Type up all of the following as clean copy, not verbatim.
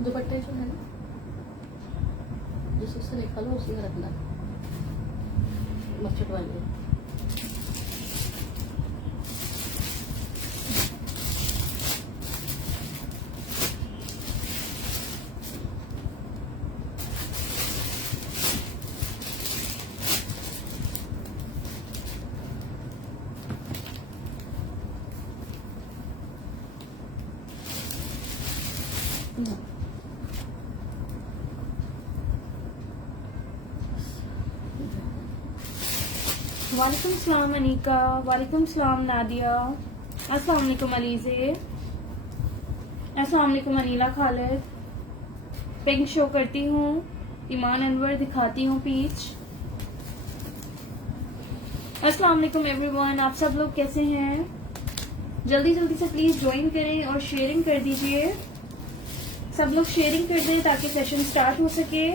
दुपट्टे जो है ना, जिस उससे निकालो उसी का रखना, मस्टर्ड वाले। वालेकुम सलाम अनीका, वालेकुम सलाम नादिया, अस्सलाम वालेकुम अलीज़े, अस्सलाम वालेकुम अनीला खालिद। पिंक शो करती हूँ, ईमान अनवर दिखाती हूँ पीच। अस्सलाम वालेकुम एवरीवन, आप सब लोग कैसे हैं? जल्दी जल्दी से प्लीज ज्वाइन करें और शेयरिंग कर दीजिए। सब लोग शेयरिंग कर दें ताकि सेशन स्टार्ट हो सके।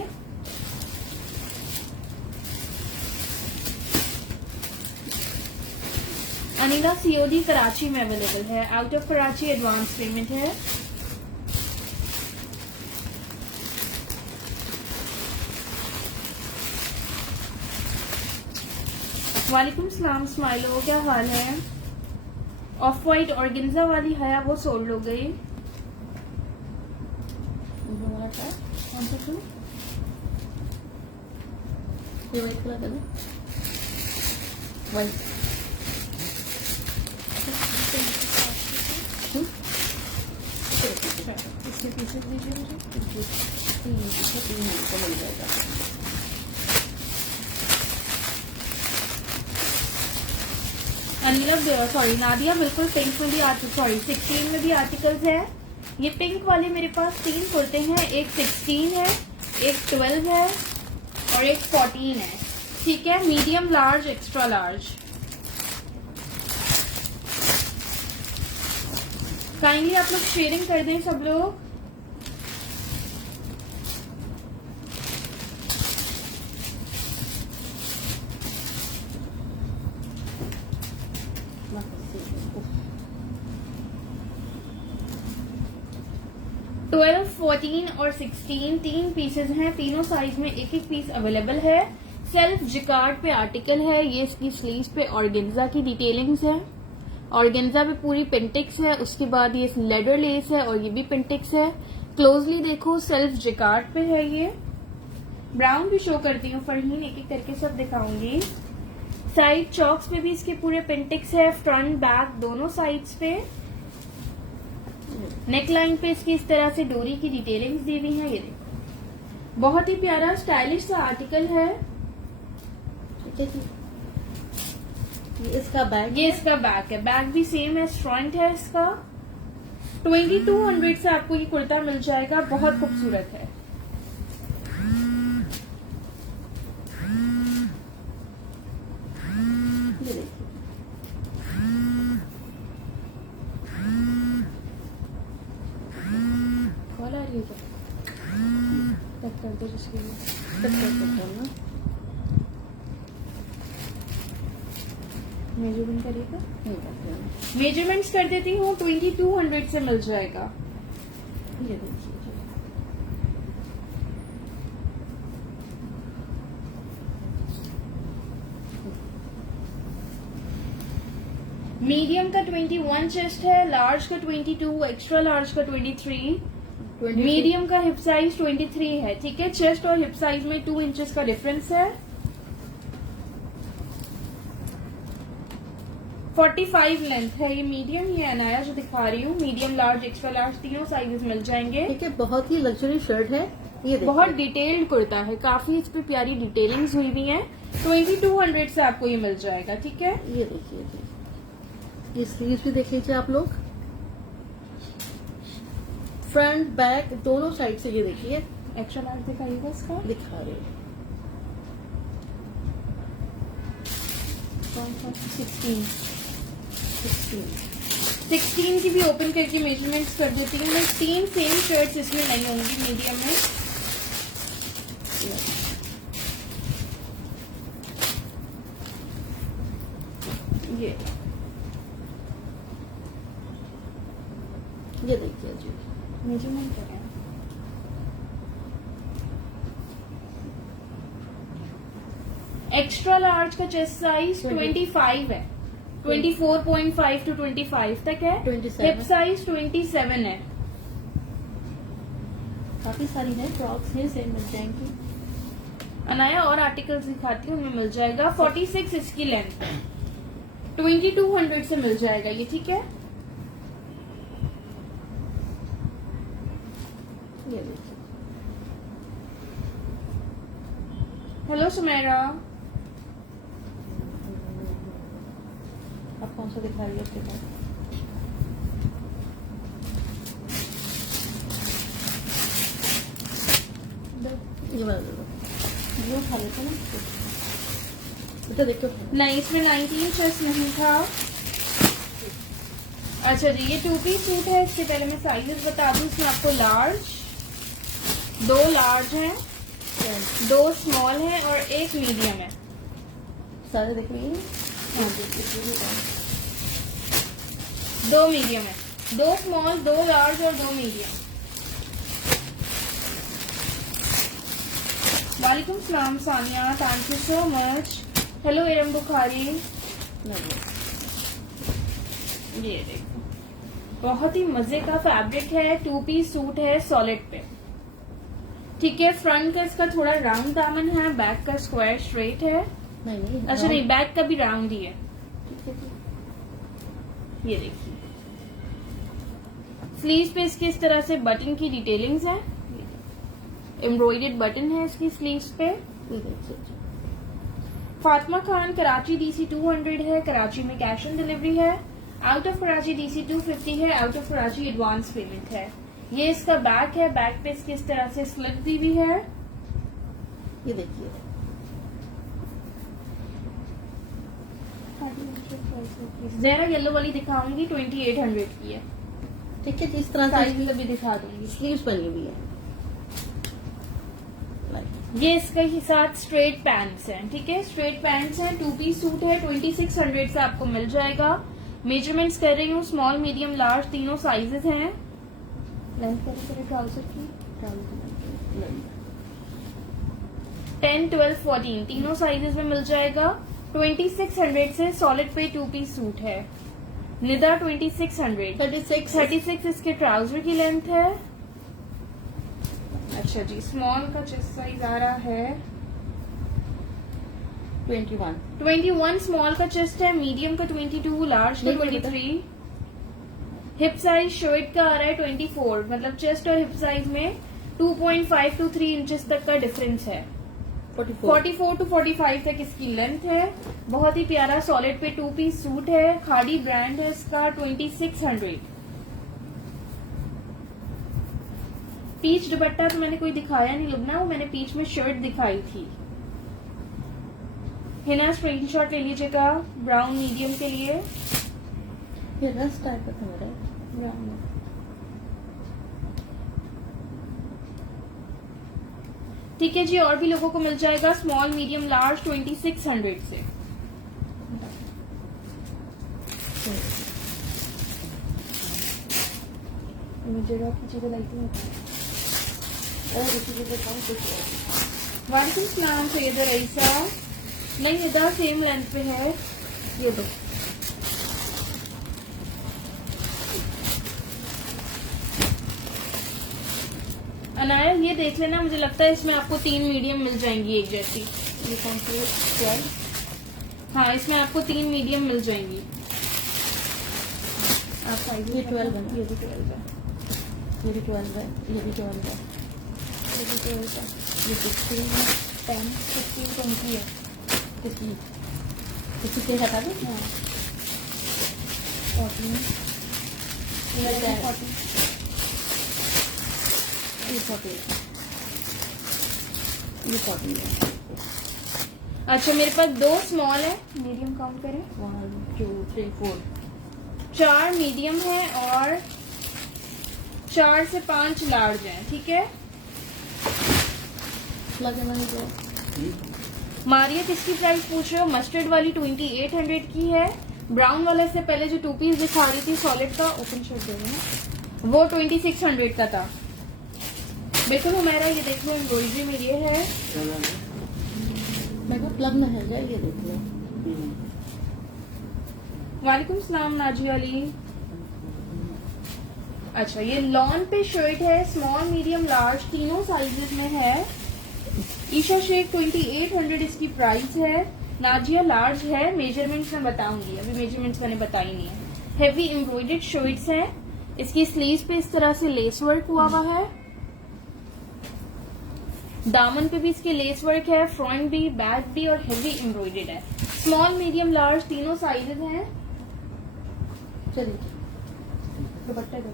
अनिला सीओडी कराची में अवेलेबल है, out of Karachi advance payment है। वालेकुम सलाम स्माइलो, क्या हाल है? ऑफ वाइट ऑर्गेन्जा वाली है वो सोल्ड हो गई। कौन सा कलर? ये वाइट कलर है ना, वाइट। इसके पीसेस दीजिए मुझे। तीन मिनट का मिल जाएगा। अनिला सॉरी नादिया, बिल्कुल पिंक में भी सॉरी 16 में भी आर्टिकल्स है। ये पिंक वाले मेरे पास 3 कुर्ते हैं, एक 16 है, एक 12 है और एक 14 है। ठीक है, medium large extra large. Kindly आप लोग शेयरिंग कर दें सब लोग। ट्वेल्व, 14 और 16 3 पीसेज हैं, तीनों साइज में एक एक पीस अवेलेबल है। सेल्फ जिकार्ड पे आर्टिकल है, ये इसकी स्लीव्स पे ऑर्गेन्जा की डिटेलिंग्स है। ऑर्गेन्जा पे पूरी पेंटिक्स है, उसके बाद ये लेडर लेस है और ये भी पेंटिक्स है। क्लोजली देखो, सेल्फ जिकार्ड पे है ये। ब्राउन भी शो करती हूँ फरहीन, एक एक करके सब दिखाऊंगी। साइड चॉक्स पे भी इसके पूरे पेंटिक्स है, फ्रंट बैक दोनों साइड्स पे। नेकलाइन पे इसकी इस तरह से डोरी की डिटेलिंग्स दी हुई है। ये देखो, बहुत ही प्यारा स्टाइलिश सा आर्टिकल है। ये इसका बैग, ये इसका बैक है, बैक भी सेम है, फ्रंट है इसका। 2200 से आपको ये कुर्ता मिल जाएगा, बहुत खूबसूरत है। ये देखिए, कॉल आ रही है क्या? कट कर दो जिसके लिए। कट कर सकते हैं ना। मेजरमेंट करिएगा। नहीं करते हैं। मेजरमेंट्स कर देती हूँ, 2200 से मिल जाएगा। ये देखिए जी। मीडियम का 21 चेस्ट है, लार्ज का 22, एक्स्ट्रा लार्ज का 23, मीडियम का हिप साइज 23 है। ठीक है, चेस्ट और हिप साइज में 2 इंचेस का डिफरेंस है। 45 लेंथ है, ये मीडियम ही है अनाया जो दिखा रही हूँ। मीडियम लार्ज एक्स्ट्रा लार्ज तीनों साइजेस मिल जाएंगे। ठीक है, बहुत ही लग्जरी शर्ट है ये। देखिए, बहुत डिटेल्ड कुर्ता है, काफी इस पे प्यारी डिटेलिंग्स हुई हुई है। 2200 से आपको ये मिल जाएगा। ठीक है, ये देखिए जी, ये स्लीव्स भी देख लीजिए आप लोग, फ्रंट बैक दोनों साइड से। ये देखिए, एक्स्ट्रा लार्ज दिखाइएगा इसका। दिखा रही हूँ। कौन सा? 16 की भी ओपन करके मेजरमेंट्स कर देती हूँ मैं। 3 सेम शर्ट्स इसमें नहीं होंगी मीडियम में। ये देखिए जी, मेजरमेंट करें। एक्स्ट्रा लार्ज का चेस्ट साइज 25 है, 24.5 to 25 तक है। 27 हिप साइज 27 है। काफी सारी है, फ्रॉक्स है, सेम मिल जाएंगी। अनाया और आर्टिकल्स दिखाती हूँ, उनमें मिल जाएगा। 46 इसकी लेंथ है, 2200 से मिल जाएगा ये, ठीक है। ये देखिए, हेलो सुमेरा, आप कौन सा दिखा रही है उसके बाद? ये वाला दे दो, वो खा लेते ना बेटा, देखो। नहीं इसमें 19 चेस्ट नहीं था। अच्छा जी, ये 2 पीस सूट है। इससे पहले मैं साइजेस बता दूं, इसमें आपको लार्ज, 2 लार्ज हैं, 2 स्मॉल हैं और 1 मीडियम है। सारे देखेंगे। हाँ, 2 मीडियम है, 2 स्मॉल, 2 लार्ज और 2 मीडियम। वालेकुम सलाम Sania, thank you so much. Hello Iram Bukhari. ये देखो, बहुत ही मजे का फैब्रिक है, 2 पीस सूट है सॉलिड पे, ठीक है। फ्रंट का इसका थोड़ा राउंड दामन है, बैक का स्क्वायर स्ट्रेट है। नहीं, अच्छा नहीं, बैक का भी राउंड ही है। ठीक है। ये देखिए, स्लीव पे इसके इस तरह से बटन की डिटेलिंग्स है, एम्ब्रॉयडर्ड बटन है इसकी स्लीव्स पे। ये देखिए, फातिमा खान, कराची DC 200 है, कराची में कैश ऑन डिलीवरी है। आउट ऑफ कराची DC 250 है, out of Karachi advance payment है। ये इसका बैक है, बैक पे इसकी इस तरह से स्लिप दी हुई है। ये देखिए, जरा येलो वाली दिखाऊंगी, 2800 की है। ठीक है, जिस तरह साइज से भी दिखा दूंगी। स्लीव्स बनी हुई है। ये इसके ही साथ स्ट्रेट पैंट्स हैं, ठीक है। स्ट्रेट पैंट्स हैं, 2 पीस सूट है, 2600 से आपको मिल जाएगा। मेजरमेंट्स कर रही हूँ, स्मॉल, मीडियम, लार्ज, तीनों साइजेस हैं। लेंथ करें ट्राउजर की 10, 12, 14 तीनों साइजेस में मिल जाएगा। 2600 से सॉलिड पे 2 पीस सूट है। निदा 2600, 36 इसके ट्राउजर की लेंथ है। अच्छा जी, स्मॉल का चेस्ट साइज आ रहा है 21 स्मॉल का चेस्ट है, मीडियम का 22, लार्ज का 23। हिप साइज शर्ट का आ रहा है 24, मतलब चेस्ट और हिप साइज में 2.5 to 3 इंचेस तक का डिफरेंस है। 44 to 45 तक इसकी लेंथ है। बहुत ही प्यारा सॉलिड पे 2 पीस सूट है, खाड़ी ब्रांड है इसका। 2600। पीच दुपट्टा तो मैंने कोई दिखाया नहीं लुबना, वो मैंने पीच में शर्ट दिखाई थी। हिना स्क्रीनशॉट ले लीजिएगा ब्राउन मीडियम के लिए। ये रस टाइप का था मेरा। ठीक है जी, और भी लोगों को मिल जाएगा स्मॉल, मीडियम, लार्ज 2600 से। जगह की चीजें लाइती हैं और इसी जगह कौन कुछ वालेकुम सलाम सैयद रईसा। नहीं इधर सेम लेंथ पे है। ये दो अनाया ये देख लेना, मुझे लगता है इसमें आपको 3 मीडियम मिल जाएंगी एक जैसी। ये कौन सी है? 12। हाँ, इसमें आपको 3 मीडियम मिल जाएंगी। आप साइज ये 12 है। ये भी 12 है, ये भी 12 है, ये भी 12 है, ये भी 12 है, ये 16 है, 10, 15, 20 है। किसी से हटा दो। हाँ, 14, 11, 14। ये 14 ये 14 है। अच्छा, मेरे पास 2 स्मॉल है, मीडियम काउंट करें। 1 2 3 4 4 मीडियम है और 4 से 5 लार्ज है, ठीक है। लगे नहीं जो मारियत इसकी प्राइस पूछ रहे हो, मस्टर्ड वाली 2800 की है। ब्राउन वाला से पहले जो 2 पीस दिखा रही थी सॉलिड का, ओपन शर्ट दे ना, वो 2600 का था। बिल्कुल हुमैरा, ये देख लो एम्ब्रॉयडरी में ये है। मैं कहा प्लग में है क्या, ये देख लो। वालेकुम सलाम नाजिया अली। अच्छा, ये लॉन पे शर्ट है, स्मॉल मीडियम लार्ज तीनों साइजेस में है। ईशा शेख 2800 इसकी प्राइस है। नाजिया लार्ज है, मेजरमेंट्स मैं बताऊंगी, अभी मेजरमेंट्स मैंने बताई नहीं है। हेवी एम्ब्रॉयडर्ड शर्ट्स हैं, इसकी स्लीव्स पे इस तरह से लेस वर्क हुआ हुआ है, दामन पे भी इसके लेस वर्क है, फ्रंट भी, बैक भी और हेवी एम्ब्रॉयडर्ड है। स्मॉल मीडियम लार्ज तीनों साइजेस हैं। चलिए दुपट्टे दो।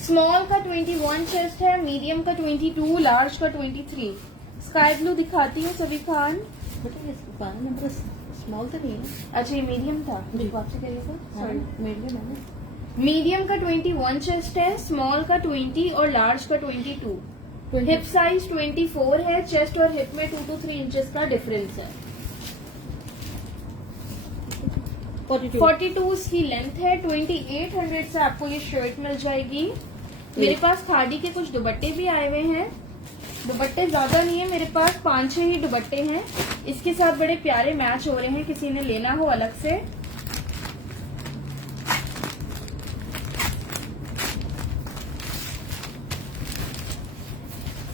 स्मॉल का 21 चेस्ट है, मीडियम का 22, लार्ज का 23। स्काई ब्लू दिखाती हूँ सभी खान। बेटा ये 12 नंबर स्मॉल तो नहीं है। अच्छा, ये मीडियम था, देखो आपसे कह रही हाँ, सर। मीडियम है ना। मीडियम का 21 चेस्ट है, स्मॉल का 20 और लार्ज का 22। 20 हिप साइज 24 है, चेस्ट और हिप में 2 to 3 इंचेस का डिफरेंस है। 42 इसकी लेंथ है। 2800 से आपको ये शर्ट मिल जाएगी। मेरे पास खादी के कुछ दुपट्टे भी आए हुए हैं। दुपट्टे ज्यादा नहीं है मेरे पास, 5-6 ही दुपट्टे हैं। इसके साथ बड़े प्यारे मैच हो रहे हैं, किसी ने लेना हो अलग से।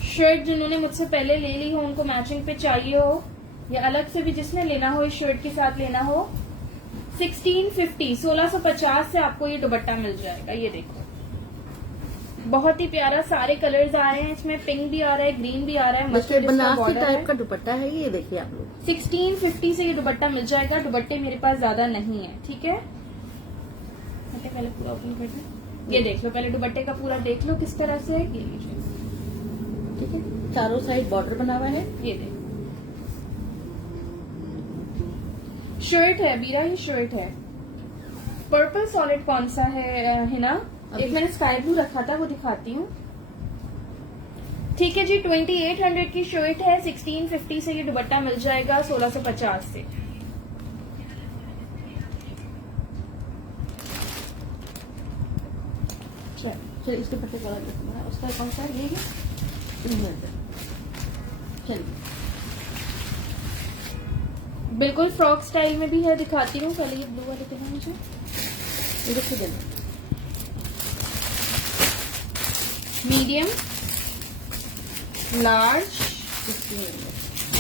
शर्ट जिन्होंने मुझसे पहले ले ली हो, उनको मैचिंग पे चाहिए हो, या अलग से भी जिसने लेना हो इस शर्ट के साथ लेना हो, 1650 1650 से आपको ये दुपट्टा मिल जाएगा। ये देखो, बहुत ही प्यारा, सारे कलर्स आ रहे हैं इसमें, पिंक भी आ रहा है, ग्रीन भी आ रहा है, बच्चे मस्टर्ड इसका बनारसी border टाइप है। का दुपट्टा है ये, देखिए आप लोग। 1650 से ये दुपट्टा मिल जाएगा। दुपट्टे मेरे पास ज्यादा नहीं है, ठीक है। ओके, पहले पूरा ओपन कर दो। ये देख लो, पहले दुपट्टे का पूरा देख लो किस तरह से है। ये लीजिए, ठीक है, चारों साइड बॉर्डर बना हुआ है। ये देखो, शर्ट है, बीरा ही शर्ट है। पर्पल सॉलिड कौन सा है हिना? एक मैंने स्काई ब्लू रखा था, वो दिखाती हूँ। ठीक है जी, 2800 की शर्ट है, 1650 से ये दुपट्टा मिल जाएगा, 1650 से। चलिए इसके दुपट्टे का अलग, उसका कौन सा है? ये चलिए बिल्कुल फ्रॉक स्टाइल में भी है, दिखाती हूँ। पहले ये ब्लू वाले दिखाना मुझे। ये देखिए देना। Medium, large,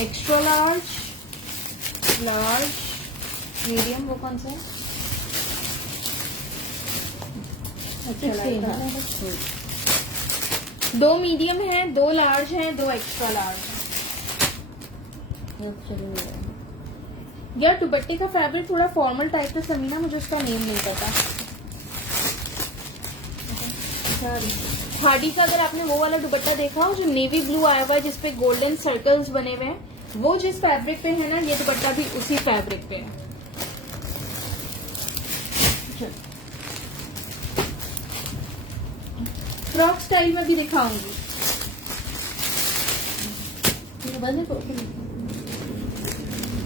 extra large, large, medium, वो कौन सा है? अच्छा, लाइट वाला है। 2 मीडियम है, 2 लार्ज है, 2 एक्स्ट्रा लार्ज है। चलिए यार दुपट्टे का फैब्रिक थोड़ा फॉर्मल टाइप का, समीना मुझे उसका नेम नहीं पता। खादी का अगर आपने वो वाला दुपट्टा देखा हो जो नेवी ब्लू आया हुआ है जिसपे गोल्डन सर्कल्स बने हुए हैं, वो जिस फैब्रिक पे है ना, ये दुपट्टा भी उसी फैब्रिक पे है। फ्रॉक स्टाइल में भी दिखाऊंगी।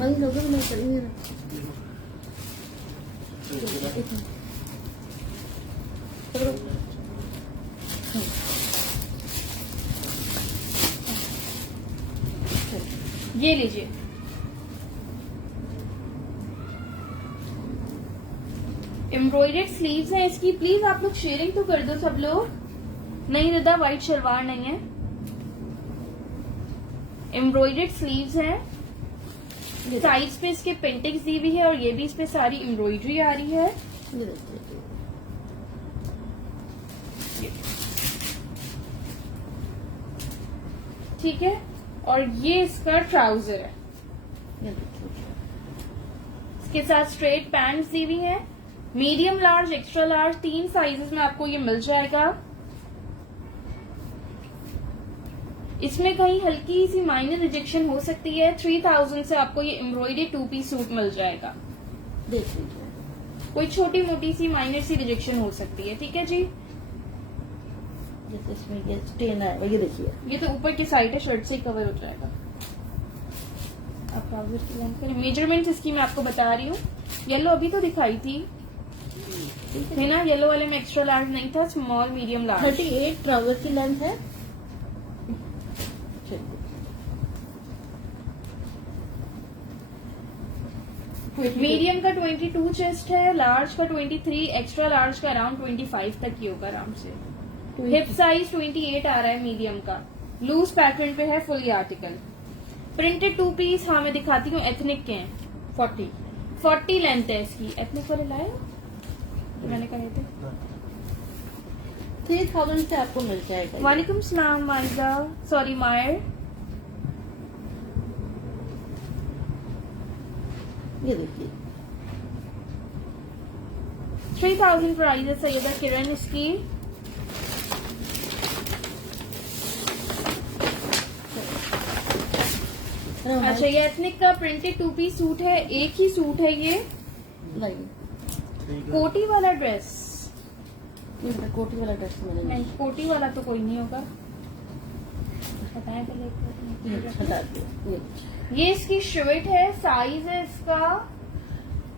बंद होगा नहीं पड़ेंगे। ये लीजिए, एम्ब्रॉयडर्ड स्लीव्स हैं इसकी। प्लीज आप लोग शेयरिंग तो कर दो सब लोग। नहीं रिदा, व्हाइट शलवार नहीं है, एम्ब्रॉयडर्ड स्लीव्स हैं। साइड्स पे इसके पेंटिंग्स दी हुई है और ये भी इस पे सारी एम्ब्रॉयडरी आ रही है। ठीक है, और ये इसका ट्राउजर है, इसके साथ स्ट्रेट पैंट्स दी हुई है। Medium, large, extra large, 3 sizes में आपको ये मिल जाएगा। इसमें कहीं हल्की सी माइनर रिजेक्शन हो सकती है। 3000 से आपको ये एम्ब्रॉयडरी 2-पीस सूट मिल जाएगा। देख लीजिए, कोई छोटी मोटी सी माइनर सी रिजेक्शन हो सकती है, ठीक है जी। जैसे इसमें ये स्टेन है, ये देखिए, ये तो ऊपर की साइड है, शर्ट से ही कवर हो जाएगा। अब ट्राउजर की लेंथ करें, मेजरमेंट इसकी मैं आपको बता रही हूँ। येलो अभी तो दिखाई थी है ना, येलो वाले में एक्स्ट्रा लार्ज नहीं था, स्मॉल, मीडियम, लार्ज। 38 ट्राउजर की लेंथ है मीडियम का 22 चेस्ट है, लार्ज का 23, एक्स्ट्रा लार्ज का अराउंड 25 तक ही होगा आराम से। हिप साइज 28 आ रहा है मीडियम का, लूज पैटर्न पे है फुल ये आर्टिकल। प्रिंटेड 2 पीस, हाँ मैं दिखाती हूँ, एथनिक के हैं। 40 लेंथ है इसकी। एथनिक वाले लाए तो मैंने कहे थे 3000 से आपको मिल जाएगा। वालेकुम सलाम माइजा, सॉरी मायर। ये देखिए 3000 प्राइस है सैयदा किरण इसकी। अच्छा ये एथनिक का प्रिंटेड 2 पीस सूट है, एक ही सूट है ये। कोटी वाला ड्रेस, कोटी वाला ड्रेस मिलेगा। नहीं कोटी वाला तो कोई नहीं होगा, बताएं ये हटा दिया। ये इसकी शर्ट है, साइज है इसका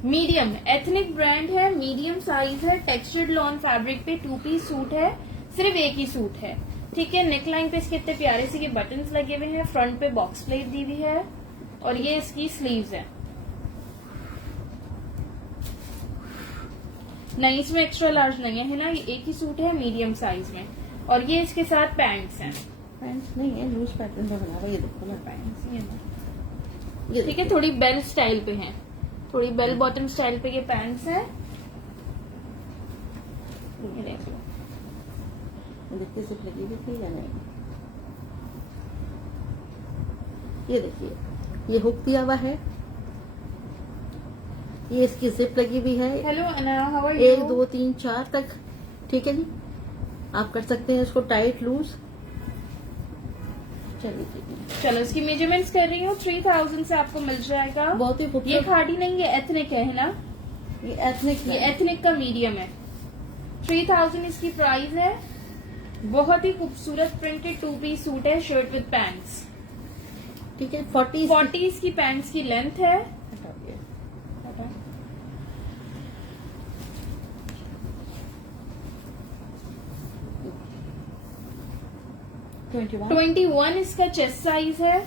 मीडियम, एथनिक ब्रांड है, मीडियम साइज है, टेक्सचर्ड लॉन फैब्रिक पे 2 पीस सूट है, सिर्फ एक ही सूट है, ठीक है। नेकलाइन पे इसके इतने प्यारे से ये बटन्स लगे हुए हैं, फ्रंट पे बॉक्स प्लेट दी हुई है और ये इसकी स्लीव्स है। नहीं इसमें एक्स्ट्रा लार्ज नहीं है ना, ये एक ही सूट है मीडियम साइज में और ये इसके साथ पैंट्स हैं। पैंट्स नहीं है, लूज पैटर्न पे बना हुआ। ये देखो ना पैंट्स ये ठीक है, थोड़ी बेल स्टाइल पे है, थोड़ी बेल बॉटम स्टाइल पे ये पैंट्स है। ये देख लो, देखते सिर्फ लगी हुई थी या नहीं। ये देखिए ये हुक दिया हुआ है, ये इसकी जिप लगी हुई है। हेलो अना, हाउ आर यू? 1 2 3 4 तक, ठीक है जी। आप कर सकते हैं इसको टाइट लूज। चलो इसकी मेजरमेंट्स कर रही हूँ। 3000 से आपको मिल जाएगा। बहुत ही ये खूबसूरत। खाड़ी नहीं, ये एथनिक है ना, ये एथनिक ये एथनिक का मीडियम है। 3000 इसकी प्राइस है। बहुत ही खूबसूरत प्रिंटेड 2 पीस सूट है, शर्ट विद पैंट्स, ठीक है। 40 इसकी पैंट्स की लेंथ है। हटा दिया। 21 इसका चेस्ट साइज है।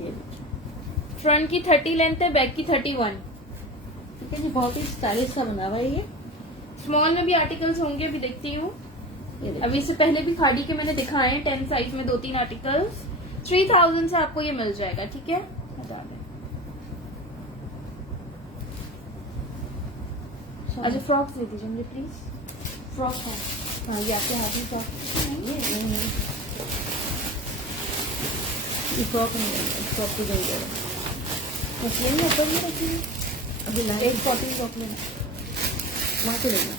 ये देखिए, फ्रंट की 30 लेंथ है, बैक की 31। ठीक है जी। बहुत ही स्टाइलिश सा बना हुआ है ये। स्मॉल में भी आर्टिकल्स होंगे, अभी देखती हूँ। ये देखिए। अभी इससे पहले भी खाड़ी के मैंने दिखाए हैं 10 साइज में 2-3 आर्टिकल्स। 3000 से आपको ये मिल जाएगा, ठीक है। हटा दें। अच्छा फ्रॉक्स दे दीजिए मुझे प्लीज। फ्रॉक है, हाँ ये आपके हाथ में फ्रॉक ये फ्रॉक नहीं है, फ्रॉक तो नहीं है। मसले में ऊपर ही रखी है। अभी लाइन एक कॉटन फ्रॉक लेना, वहाँ से लेना,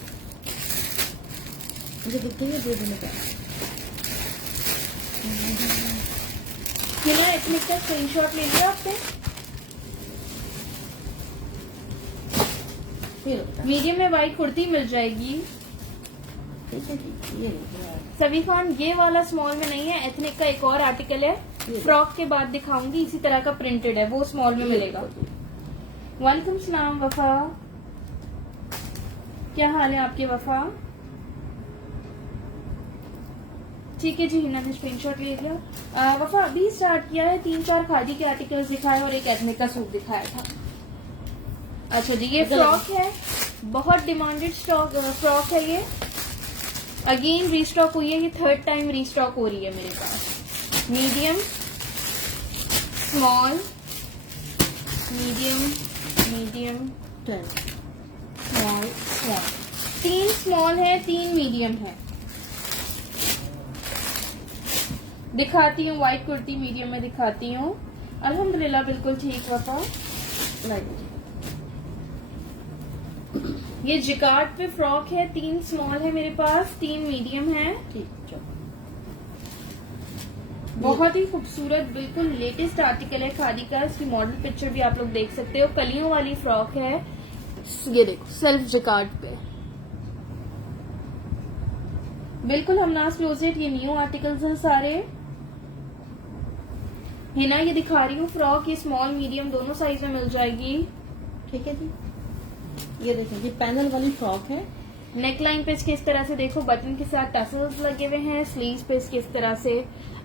मुझे दिखती है 2 दिन का। ये ना एथनिक का स्क्रीनशॉट ले लिया आपने। मीडियम में व्हाइट कुर्ती मिल जाएगी। ठीक है जी। ये देखिए। सभी खान ये वाला स्मॉल में नहीं है, एथनिक का एक और आर्टिकल है, फ्रॉक के बाद दिखाऊंगी, इसी तरह का प्रिंटेड है, वो स्मॉल में मिलेगा। वालेकुम सलाम वफा, क्या हाल है आपके वफा? ठीक है जी, हिना ने स्क्रीनशॉट ले लिया। वफा अभी स्टार्ट किया है, 3-4 खादी के आर्टिकल्स दिखाए और एक एथनिक का सूट दिखाया था। अच्छा जी, ये फ्रॉक है, बहुत डिमांडेड फ्रॉक है ये। अगेन रीस्टॉक हुई है, ये 3rd टाइम रीस्टॉक हो रही है मेरे पास। Medium, small, medium, medium, 10 small, small. 3 small है, 3 मीडियम है। दिखाती हूँ, व्हाइट कुर्ती मीडियम में दिखाती हूँ। अल्हम्दुलिल्लाह बिल्कुल ठीक वफा। ये जिकार्ड पे फ्रॉक है, 3 स्मॉल है मेरे पास, 3 मीडियम है। ठीक, चलो। बहुत ही खूबसूरत बिल्कुल लेटेस्ट आर्टिकल है खादी का। इसकी मॉडल पिक्चर भी आप लोग देख सकते हो। कलियों वाली फ्रॉक है, ये देखो सेल्फ जिकार्ड पे, बिल्कुल हमनास क्लोजेट। ये न्यू आर्टिकल्स हैं सारे। हिना ये दिखा रही हूँ फ्रॉक, ये स्मॉल मीडियम दोनों साइज में मिल जाएगी। ठीक है जी। ये देखिए, ये पैनल वाली फ्रॉक है। नेकलाइन पे इसके इस तरह से देखो बटन के साथ टसल्स लगे हुए हैं। स्लीव्स पे इसके इस तरह से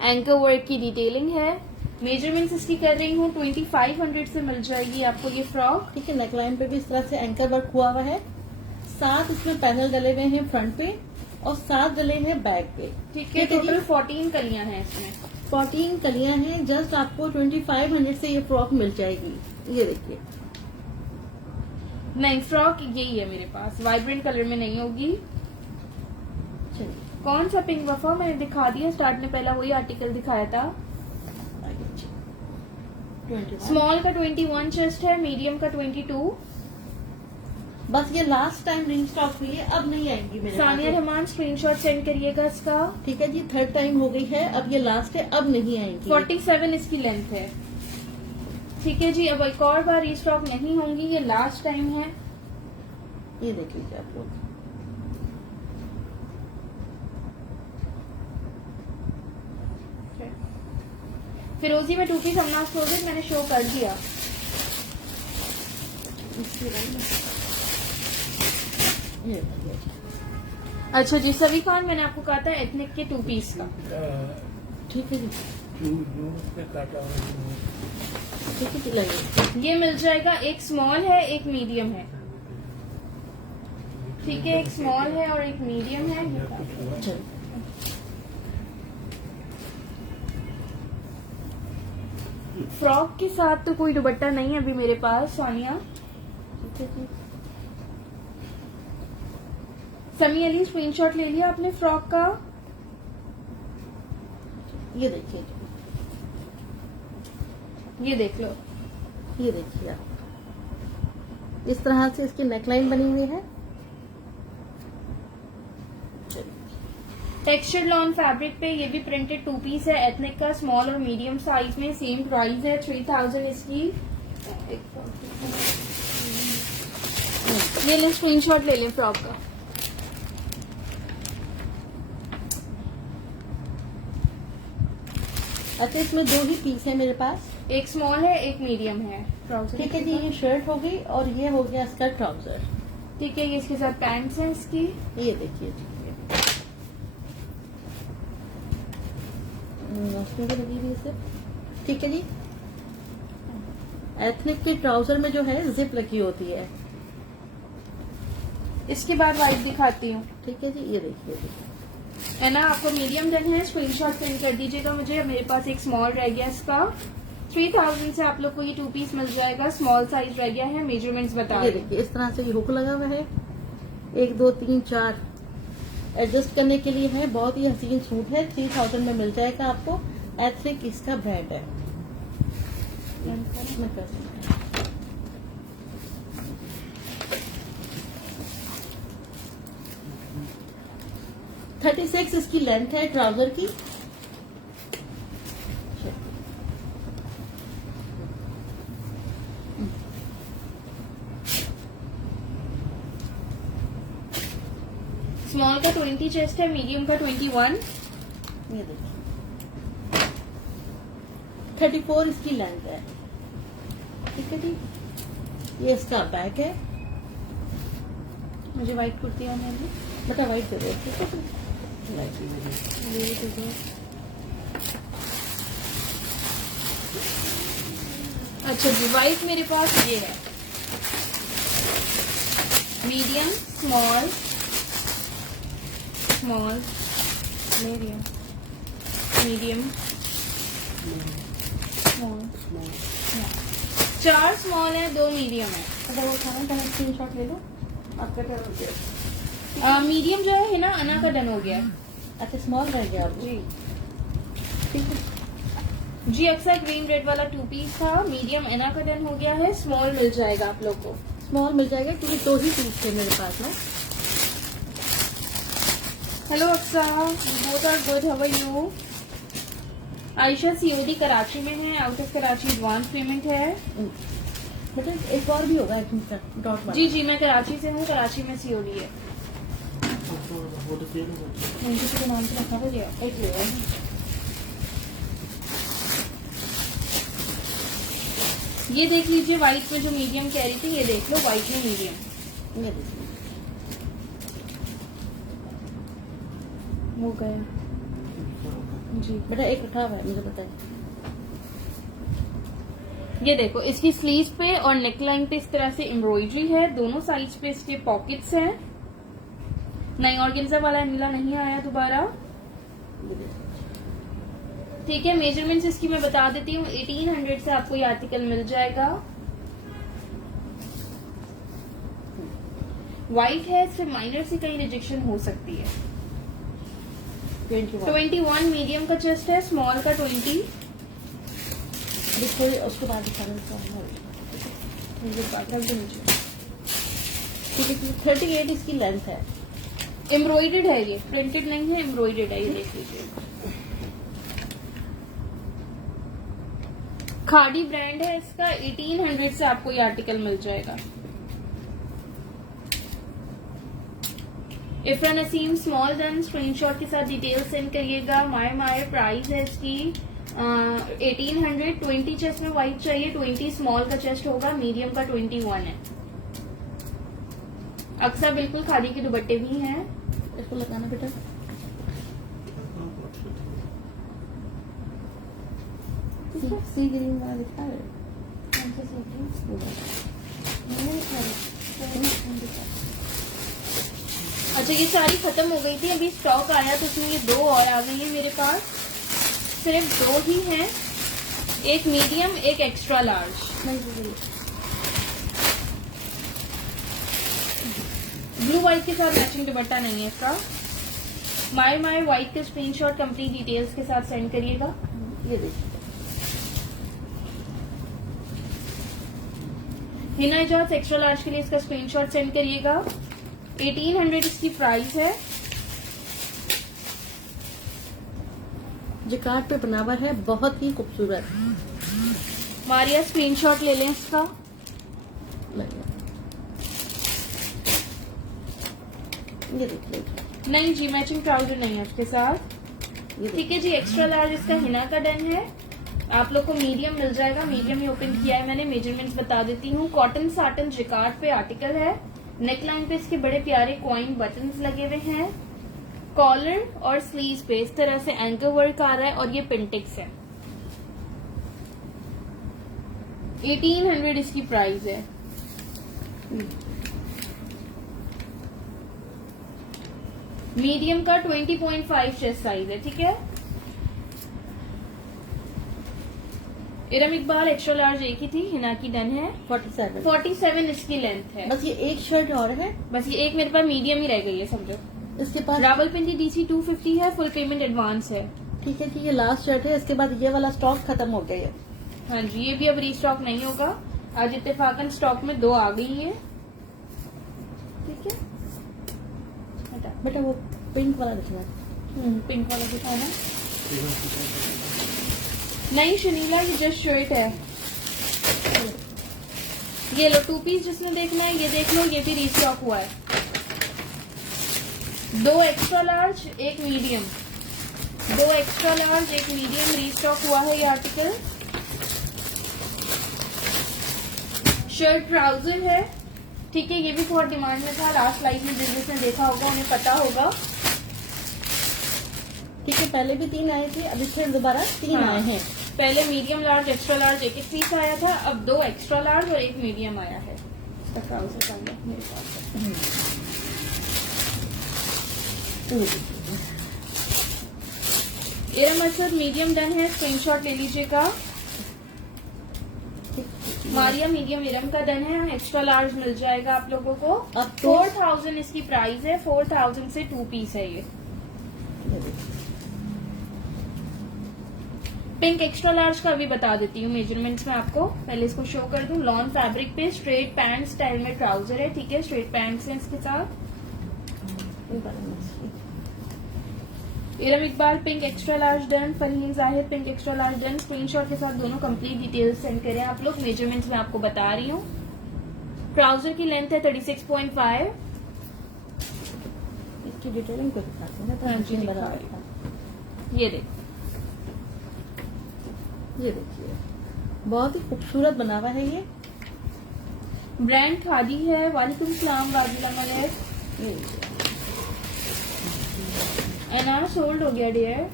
एंकर वर्क की डिटेलिंग है। मेजरमेंट्स इसकी कर रही हूँ 2500 से मिल जाएगी आपको ये फ्रॉक। ठीक है, नेकलाइन पे भी इस तरह से एंकर वर्क हुआ हुआ है, 7 इसमें पैनल डले हुए हैं फ्रंट पे और 7 डले हैं बैक पे। ठीक है, टोटल 14 कलियां हैं इसमें। 14 कलियां हैं। जस्ट आपको 2500 से ये फ्रॉक मिल जाएगी। ये देखिए, नहीं फ्रॉक यही है मेरे पास, वाइब्रेंट कलर में नहीं होगी। चलिए कौन सा पिंक वफा मैंने दिखा दिया, स्टार्ट ने पहला वही आर्टिकल दिखाया था। आगे 21। स्मॉल का 21 चेस्ट है, मीडियम का 22। बस ये लास्ट टाइम रिंग स्टॉक हुई है, अब नहीं आएंगी मेरे सानिया पास। रहमान स्क्रीनशॉट सेंड करिएगा इसका। ठीक है जी, 3rd टाइम हो गई है, अब ये लास्ट है, अब नहीं आएंगी। 47 इसकी लेंथ है। ठीक है जी, अब एक और बार रीस्टॉक नहीं होंगी, ये लास्ट टाइम है। ये देख लीजिए आप लोग। फिरोजी में 2 पीस हमना क्लोजेट मैंने शो कर दिया। ये देखिए। अच्छा जी, सभी खान मैंने आपको कहा था एथनिक के 2 पीस का। ठीक है जी, ठीक है जी, लगे। ये मिल जाएगा, एक स्मॉल है एक मीडियम है। ठीक है, एक स्मॉल है और एक मीडियम है। चलो फ्रॉक के साथ तो कोई दुपट्टा नहीं है अभी मेरे पास सोनिया। ठीक है जी, समी अली स्क्रीनशॉट ले लिया आपने फ्रॉक का। ये देखिए, ये देख लो, ये देखिए आप, इस तरह से इसकी नेकलाइन बनी हुई है। टेक्सचर लॉन फैब्रिक पे ये भी प्रिंटेड 2 पीस है, एथनिक का स्मॉल और मीडियम साइज में। सेम प्राइस है 3000 इसकी। ये ले स्क्रीनशॉट ले लें फ्रॉक का। अच्छा, इसमें 2 ही पीस है मेरे पास। एक स्मॉल है एक मीडियम है। ट्राउजर ठीक है जी, ये शर्ट हो गई और ये हो गया इसका ट्राउजर। ठीक है, ये इसके साथ पैंट्स हैं इसकी। ये देखिए जी, उसमें भी लगी हुई है। ठीक है जी, एथनिक के ट्राउजर में जो है जिप लगी होती है। इसके बाद वाइट दिखाती हूँ। ठीक है जी, ये देखिए जी। है ना, आपको मीडियम डन है, स्क्रीनशॉट सेंड कर दीजिएगा मुझे। मेरे पास एक स्मॉल रह गया इसका। 3000 से आप लोग को ये 2 पीस मिल जाएगा। स्मॉल साइज रह गया है, मेजरमेंट्स बता ये रही देखिए, इस तरह से ये हुक लगा हुआ है। 1 2 3 4 एडजस्ट करने के लिए है। बहुत ही हसीन सूट है, 3000 में मिल जाएगा आपको। एथनिक इसका ब्रांड है। मैं कर सकती हूँ। 36 इसकी लेंथ है ट्राउजर की। स्मॉल का 20 चेस्ट है, मीडियम का 21। ये देखिए, 34 इसकी लेंथ है। ठीक है जी, ये इसका बैक है। मुझे व्हाइट कुर्ती आने दी। बता वाइट दे दो। ठीक है, ये दे दो। अच्छा जी, व्हाइट मेरे पास ये है, medium, small, small, medium, medium, small. 4 small है, 2 मीडियम है। अगर वो खाना का स्क्रीनशॉट ले लो आपका टर्न हो गया। मीडियम जो है ना अना का डन हो गया। अच्छा, स्मॉल रह गया आप जी ठीक है जी, अक्सर ग्रीन रेड वाला 2 पीस था। मीडियम एना का डन हो गया है, स्मॉल मिल जाएगा आप लोग को। स्मॉल मिल जाएगा क्योंकि 2 ही पीस थे मेरे पास में। Hello Aqsa, both are good, how are you? Ayesha COD Karachi में है, out of Karachi advance payment है। मतलब एक और भी होगा डॉट वाला। जी जी, मैं कराची से हूँ, कराची में सीओडी है। मुझे तो नाम से रखा था लिया एक लिया। ये देख लीजिए, व्हाइट में जो मीडियम कह रही थी, ये देख लो व्हाइट में मीडियम ये देखिए, हो गया। जी बेटा एक उठा हुआ है, मुझे बताइए। ये देखो इसकी स्लीव पे और नेकलाइन पे इस तरह से एम्ब्रॉयडरी है, दोनों साइड्स पे इसके पॉकेट्स हैं। नई ऑर्गेन्जा वाला नीला नहीं आया दोबारा। ठीक है, मेजरमेंट्स इसकी मैं बता देती हूँ। 1800 से आपको ये आर्टिकल मिल जाएगा। व्हाइट है, इससे माइनर से कहीं रिजेक्शन हो सकती है। 21 मीडियम का चेस्ट है, स्मॉल का 20। थोड़ी उसके बाद दिखाने ठीक है। 38 इसकी लेंथ है। एम्ब्रॉयडेड है, ये प्रिंटेड नहीं है, एम्ब्रॉयडेड है। ये देख लीजिए, खादी ब्रांड है इसका। 1800 से आपको ये आर्टिकल मिल जाएगा। इफ्रा नसीम स्मॉल डन, स्क्रीनशॉट के साथ डिटेल सेंड करिएगा। माय प्राइस है इसकी 1800। 20 चेस्ट में व्हाइट चाहिए, 20 स्मॉल का चेस्ट होगा, मीडियम का 21 है। अक्सर बिल्कुल खादी के दुपट्टे भी हैं। इसको लगाना बेटा। सी ग्रीन वाला दिखा रहे अच्छा, ये सारी खत्म हो गई थी, अभी स्टॉक आया तो उसमें ये 2 और आ गई है मेरे पास। सिर्फ 2 ही हैं, एक मीडियम एक एक्स्ट्रा लार्ज। ब्लू व्हाइट के साथ मैचिंग दुपट्टा नहीं है इसका। माय व्हाइट के स्क्रीनशॉट कंप्लीट डिटेल्स के साथ सेंड करिएगा। ये देखिए, हिना एजाज एक्स्ट्रा लार्ज के लिए इसका स्क्रीनशॉट सेंड करिएगा। 1800 इसकी प्राइस है। जिकार्ड पे बना हुआ है, बहुत ही खूबसूरत। मारिया स्क्रीनशॉट ले लें इसका। ये देखिए, नहीं जी, मैचिंग ट्राउजर नहीं है इसके साथ। ठीक है जी, एक्स्ट्रा लार्ज इसका हिना का डन है। आप लोग को मीडियम मिल जाएगा, मीडियम ही ओपन किया है मैंने। मेजरमेंट्स बता देती हूँ। कॉटन साटन जिकार्ड पे आर्टिकल है। नेकलाइन पे इसके बड़े प्यारे कॉइन बटन्स लगे हुए हैं। कॉलर और स्लीव्स पे इस तरह से एंकर वर्क आ रहा है और ये पिंटेक्स है। 1800 इसकी प्राइस है। मीडियम का 20.5 चेस्ट साइज है। ठीक है, इरम इकबाल एक्स्ट्रा लार्ज एक ही थी, हिना की डन है। 47 इसकी लेंथ है। बस ये एक शर्ट और है, बस ये एक मेरे पास मीडियम ही रह गई है समझो। इसके पास रावलपिंडी DC 250 है, फुल पेमेंट एडवांस है। ठीक है कि ये लास्ट शर्ट है। इसके बाद ये वाला स्टॉक खत्म हो गया है। हाँ जी, ये भी अब रीस्टॉक नहीं होगा। आज इत्तेफाकन स्टॉक में 2 आ गई है। ठीक है, बेटा वो पिंक वाला दिखना। पिंक वाला दिखाना। नहीं शनीला, ये जस्ट शर्ट है। ये लो 2 पीस जिसमें देखना है ये देख लो, ये भी रीस्टॉक हुआ है। 2 एक्स्ट्रा लार्ज एक मीडियम, 2 एक्स्ट्रा लार्ज एक मीडियम रीस्टॉक हुआ है ये आर्टिकल। शर्ट ट्राउजर है। ठीक है, ये भी बहुत डिमांड में था। लास्ट लाइफ में जिसने देखा होगा उन्हें पता होगा। ठीक है, पहले भी 3 आए थे, अभी फिर दोबारा 3 आए हैं। पहले मीडियम लार्ज एक्स्ट्रा लार्ज एक पीस आया था, अब 2 एक्स्ट्रा लार्ज और एक मीडियम आया है। इसका ट्राउजर का मेरे पास इरम असद मीडियम डन है, स्क्रीनशॉट ले लीजिएगा। मारिया मीडियम इरम का डन है, एक्स्ट्रा लार्ज मिल जाएगा आप लोगों को। अब 4000 इसकी प्राइस है। 4000 से 2 पीस है ये। पिंक एक्स्ट्रा लार्ज का भी बता देती हूँ मेजरमेंट्स में आपको। पहले इसको शो कर दूं। लॉन फैब्रिक पे स्ट्रेट पैंट स्टाइल में ट्राउजर है। ठीक है, स्ट्रेट पैंट्स हैं इसके साथ। Iram Iqbal pink extra large done, Farheen Zahid pink extra large done. Screenshot के साथ दोनों कंप्लीट डिटेल्स सेंड करें आप लोग। मेजरमेंट्स में आपको बता रही हूँ। ट्राउजर की लेंथ है 36.5। इसकी डिटेलिंग को दिखाते हैं। हाँ जी, ये देखो, ये देखिए, बहुत ही खूबसूरत बना हुआ है ये। ब्रांड खादी है। वालेकुम सलाम वाजिला मलिक। अनार सोल्ड हो गया डियर।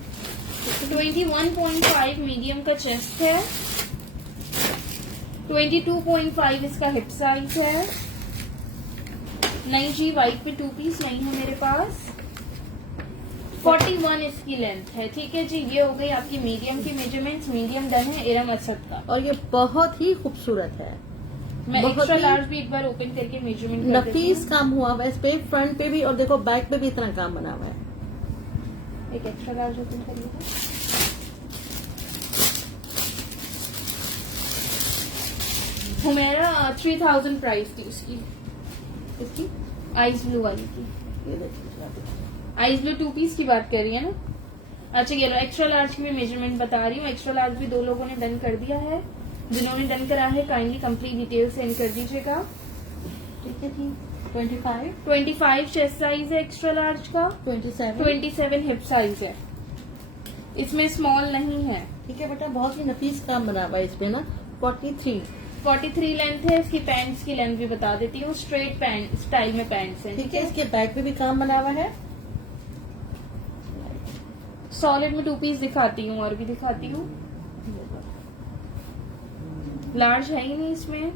21.5 मीडियम का चेस्ट है। 22.5 इसका हिप साइज है। नहीं जी, व्हाइट पे 2 पीस नहीं है मेरे पास। 41 इसकी लेंथ है। ठीक है जी, ये हो गई आपकी मीडियम की मेजरमेंट्स। मीडियम डन है इरम असद का। और ये बहुत ही खूबसूरत है, मैं बहुत एक्स्ट्रा ही लार्ज भी एक बार ओपन करके मेजरमेंट कर देती नफीस हूँ। काम हुआ हुआ है इस पे, फ्रंट पे भी और देखो बैक पे भी इतना काम बना हुआ है। एक एक्स्ट्रा लार्ज ओपन करिएगा। हुमेरा 3000 प्राइस थी उसकी, इसकी आइस ब्लू वाली की। ये देखिए आप। आइस ब्लू 2 पीस की बात कर रही है ना? अच्छा, ये लो, एक्स्ट्रा लार्ज की मैं मेजरमेंट बता रही हूँ। एक्स्ट्रा लार्ज भी 2 लोगों ने डन कर दिया है। जिन्होंने डन करा है काइंडली कंप्लीट डिटेल सेंड कर दीजिएगा। ठीक है जी। 25, 25 चेस्ट साइज है एक्स्ट्रा लार्ज का। 27। 27 हिप साइज है। इसमें स्मॉल नहीं है। ठीक है बेटा, बहुत ही नफीस काम बना हुआ है इस पे ना। 43। 43 लेंथ है। इसकी पैंट्स की लेंथ भी बता देती हूँ। स्ट्रेट पैंट स्टाइल में पैंट्स हैं। ठीक है, इसके बैक पे भी काम बना हुआ है। सॉलिड में 2 पीस दिखाती हूँ और भी दिखाती हूँ। लार्ज है ही नहीं इसमें।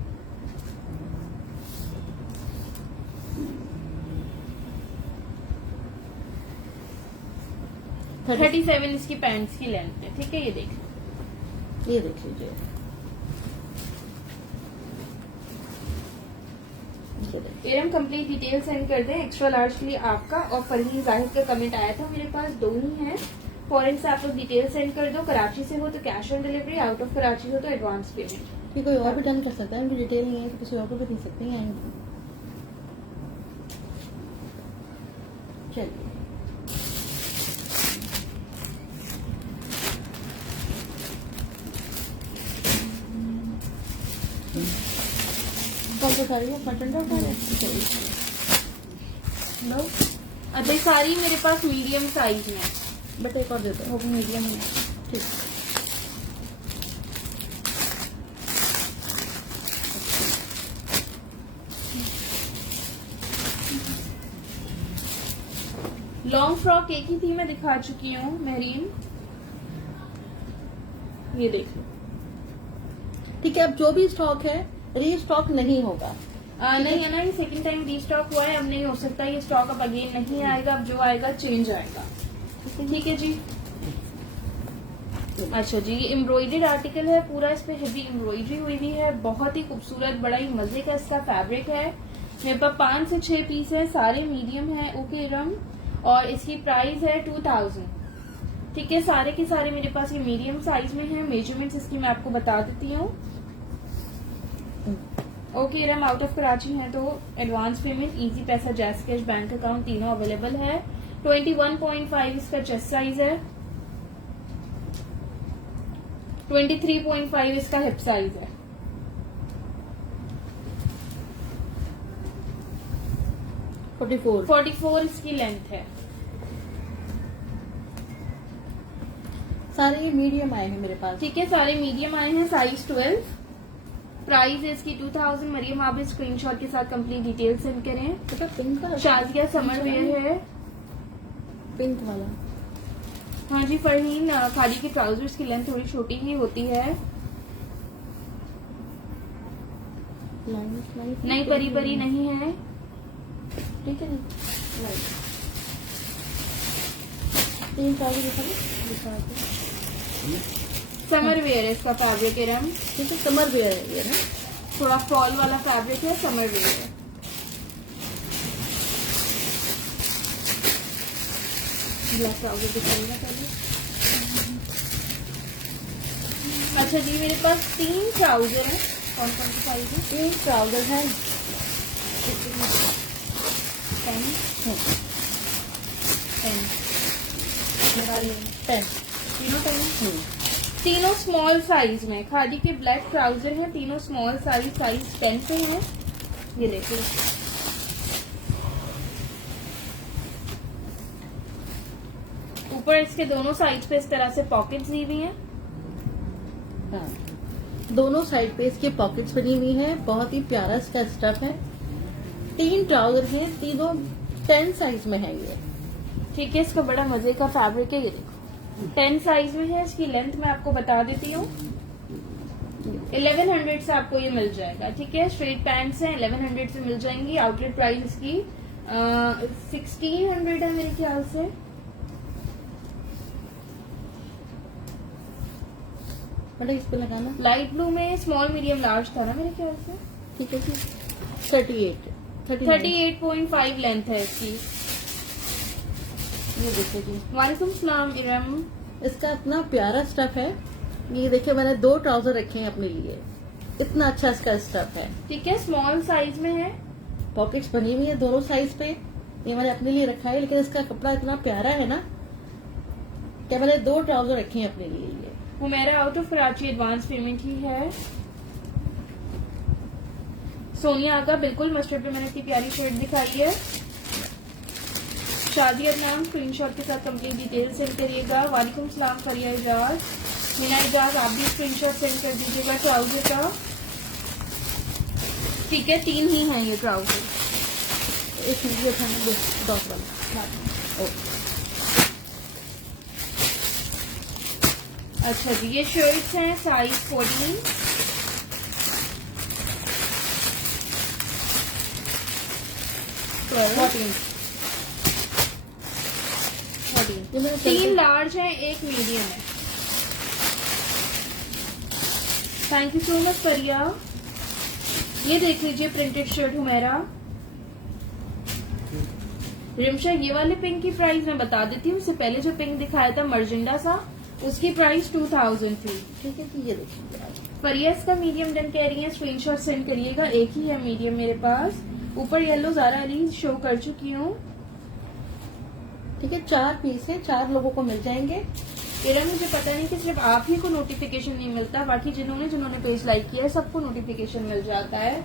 थर्टी 37 इसकी पैंट्स की लेंथ है। ठीक है, ये देख। ये देख लीजिए, ये देखिए। एरम कंप्लीट डिटेल सेंड कर दें। एक्स्ट्रा लार्ज के लिए आपका और फरहीन जाहिद का कमेंट आया था, मेरे पास 2 ही हैं। फॉरेन से आप लोग डिटेल सेंड कर दो। कराची से हो तो cash on delivery, out of Karachi हो तो एडवांस पेमेंट। ठीक, कोई और भी डन कर सकता है, उनकी डिटेल नहीं है तो किसी और को भी दे सकते हैं। चलिए, कौन सा साड़ी है? मटन का है। लो अच्छा, ये सारी मेरे पास मीडियम साइज में है। बेटा एक और देते हैं। वो भी मीडियम है। ठीक, लॉन्ग फ्रॉक एक ही थी, मैं दिखा चुकी हूँ महरीन। ये देख लो। ठीक है, अब जो भी स्टॉक है रीस्टॉक नहीं होगा। नहीं है ना, ये सेकंड टाइम रीस्टॉक हुआ है, अब नहीं हो सकता ये स्टॉक। अब अगेन नहीं आएगा, अब जो आएगा चेंज आएगा। ठीक है जी। अच्छा जी, ये एम्ब्रॉयडर्ड आर्टिकल है पूरा। इस पे हेवी एम्ब्रॉयडरी हुई हुई है। बहुत ही खूबसूरत, बड़ा ही मजे का इसका फैब्रिक है। मेरे पास 5 से 6 पीस है, सारे मीडियम है। ओके रम, और इसकी प्राइस है 2000। ठीक है, सारे के सारे मेरे पास ये मीडियम साइज में है। मेजरमेंट्स इसकी मैं आपको बता देती हूँ। Okay rum, out of Karachi है तो एडवांस पेमेंट, इजी पैसा, जैस कैश, बैंक अकाउंट तीनों अवेलेबल है। 21.5 इसका चेस्ट साइज है। 23.5 इसका हिप साइज है। 44 इसकी लेंथ है। सारे ये मीडियम आए हैं मेरे पास। ठीक है, सारे मीडियम आए हैं, साइज 12। प्राइस है इसकी 2000। मरियम, आप इस स्क्रीनशॉट के साथ कंप्लीट डिटेल सेंड करें। बेटा पिंक का शाजिया समर वेयर है। पिंक वाला। हाँ जी फरहीन, खादी के ट्राउजर्स की लेंथ थोड़ी छोटी ही होती है। नहीं, परी परी नहीं है। ठीक है, तीन ट्राउजर दिखा दो। समर वेयर है इसका फैब्रिक एरम। ठीक है, समर वेयर है ये ना। थोड़ा फॉल वाला फैब्रिक है, समर वेयर है। ब्लैक ट्राउजर दिखाइएगा पहले। अच्छा जी, मेरे पास 3 ट्राउजर हैं। कौन कौन सी साइज है? 3 ट्राउजर है। 10 तीनों स्मॉल साइज में खादी के ब्लैक ट्राउजर हैं। तीनों स्मॉल साइज 10 पे हैं। ये देखो, ऊपर इसके दोनों साइड पे इस तरह से पॉकेट्स दी हुई हैं। हाँ, दोनों साइड पे इसके पॉकेट्स बनी हुई है। बहुत ही प्यारा इसका स्टफ है। 3 ट्राउजर हैं, तीनों 10 साइज में है ये। ठीक है, इसका बड़ा मजे का फैब्रिक है। ये देखो 10 साइज में है। इसकी लेंथ मैं आपको बता देती हूँ। 1100 से आपको ये मिल जाएगा। ठीक है, स्ट्रेट पैंट्स हैं 1100 से मिल जाएंगी। आउटलेट प्राइस इसकी 1600 है मेरे ख्याल से। मतलब इस पे लगाना। लाइट ब्लू में स्मॉल मीडियम लार्ज था ना मेरे ख्याल से। ठीक है जी। 38.5 लेंथ है इसकी। ये देखिए जी, वालेकुम सलाम इरम। इसका इतना प्यारा स्टफ है। ये देखिए, मैंने 2 ट्राउजर रखे हैं अपने लिए। इतना अच्छा इसका स्टफ है। ठीक है, स्मॉल साइज में है। पॉकेट्स बनी हुई है दोनों साइज पे। ये मैंने अपने लिए रखा है, लेकिन इसका कपड़ा इतना प्यारा है ना कि मैंने 2 ट्राउजर रखे हैं अपने लिए। ये Humaira out of Karachi advance payment ही है। सोनिया का बिल्कुल मस्टर्ड पे मैंने इतनी प्यारी शेड दिखाई है। शादिया नाम स्क्रीनशॉट के साथ कंप्लीट डिटेल सेंड करिएगा। वालेकुम सलाम फरिया इजाज, मीना इजाज, आप भी स्क्रीनशॉट सेंड कर दीजिएगा ट्राउजर का। ठीक है, 3 ही हैं ये ट्राउजर। एक ये था ना डॉट वाला। ओके। अच्छा जी, ये शर्ट्स हैं साइज 14। ये मैंने 3 लार्ज है, 1 मीडियम है। थैंक यू सो मच फरिया। ये देख लीजिए प्रिंटेड शर्ट हुमैरा। रिमशा, ये वाले पिंक की प्राइस मैं बता देती हूँ। उससे पहले जो पिंक दिखाया था मर्जेंडा सा, उसकी प्राइस 2000 थी। ठीक है जी, ये देखिए आप। फरिया इसका मीडियम डन कह रही है, स्क्रीनशॉट सेंड करिएगा। एक ही है मीडियम मेरे पास। ऊपर येलो ज़ारा अली शो कर चुकी हूँ। ठीक है, 4 पीस है, 4 लोगों को मिल जाएंगे। इरम, मुझे पता नहीं कि सिर्फ आप ही को नोटिफिकेशन नहीं मिलता, बाकी जिन्होंने पेज लाइक किया है सबको नोटिफिकेशन मिल जाता है।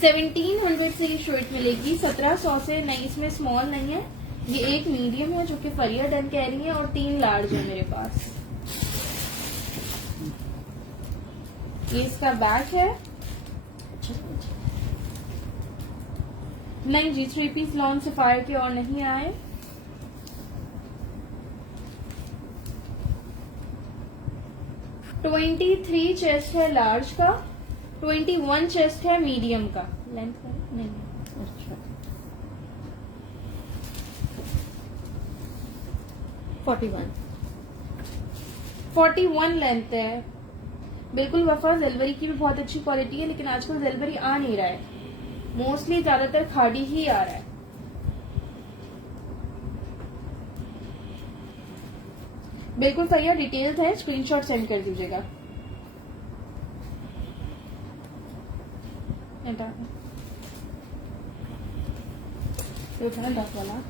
1700 से ये शर्ट मिलेगी, 1700 से। नहीं, इसमें स्मॉल नहीं है, ये एक मीडियम है जो कि फरिया डन कह रही है, और 3 लार्ज है मेरे पास। ये इसका बैक है। नहीं जी, 3 पीस लॉन सफायर के और नहीं आए। $23 चेस्ट है लार्ज का, 21 चेस्ट है मीडियम का। लेंथ है नहीं है। अच्छा, 41 लेंथ है। बिल्कुल वफा, जेलबरी की भी बहुत अच्छी क्वालिटी है, लेकिन आजकल जेलबरी आ नहीं रहा है। मोस्टली ज्यादातर खाड़ी ही आ रहा है। बिल्कुल फरिया, डिटेल्स है, स्क्रीनशॉट सेंड कर दीजिएगा। ये था 10 वाला।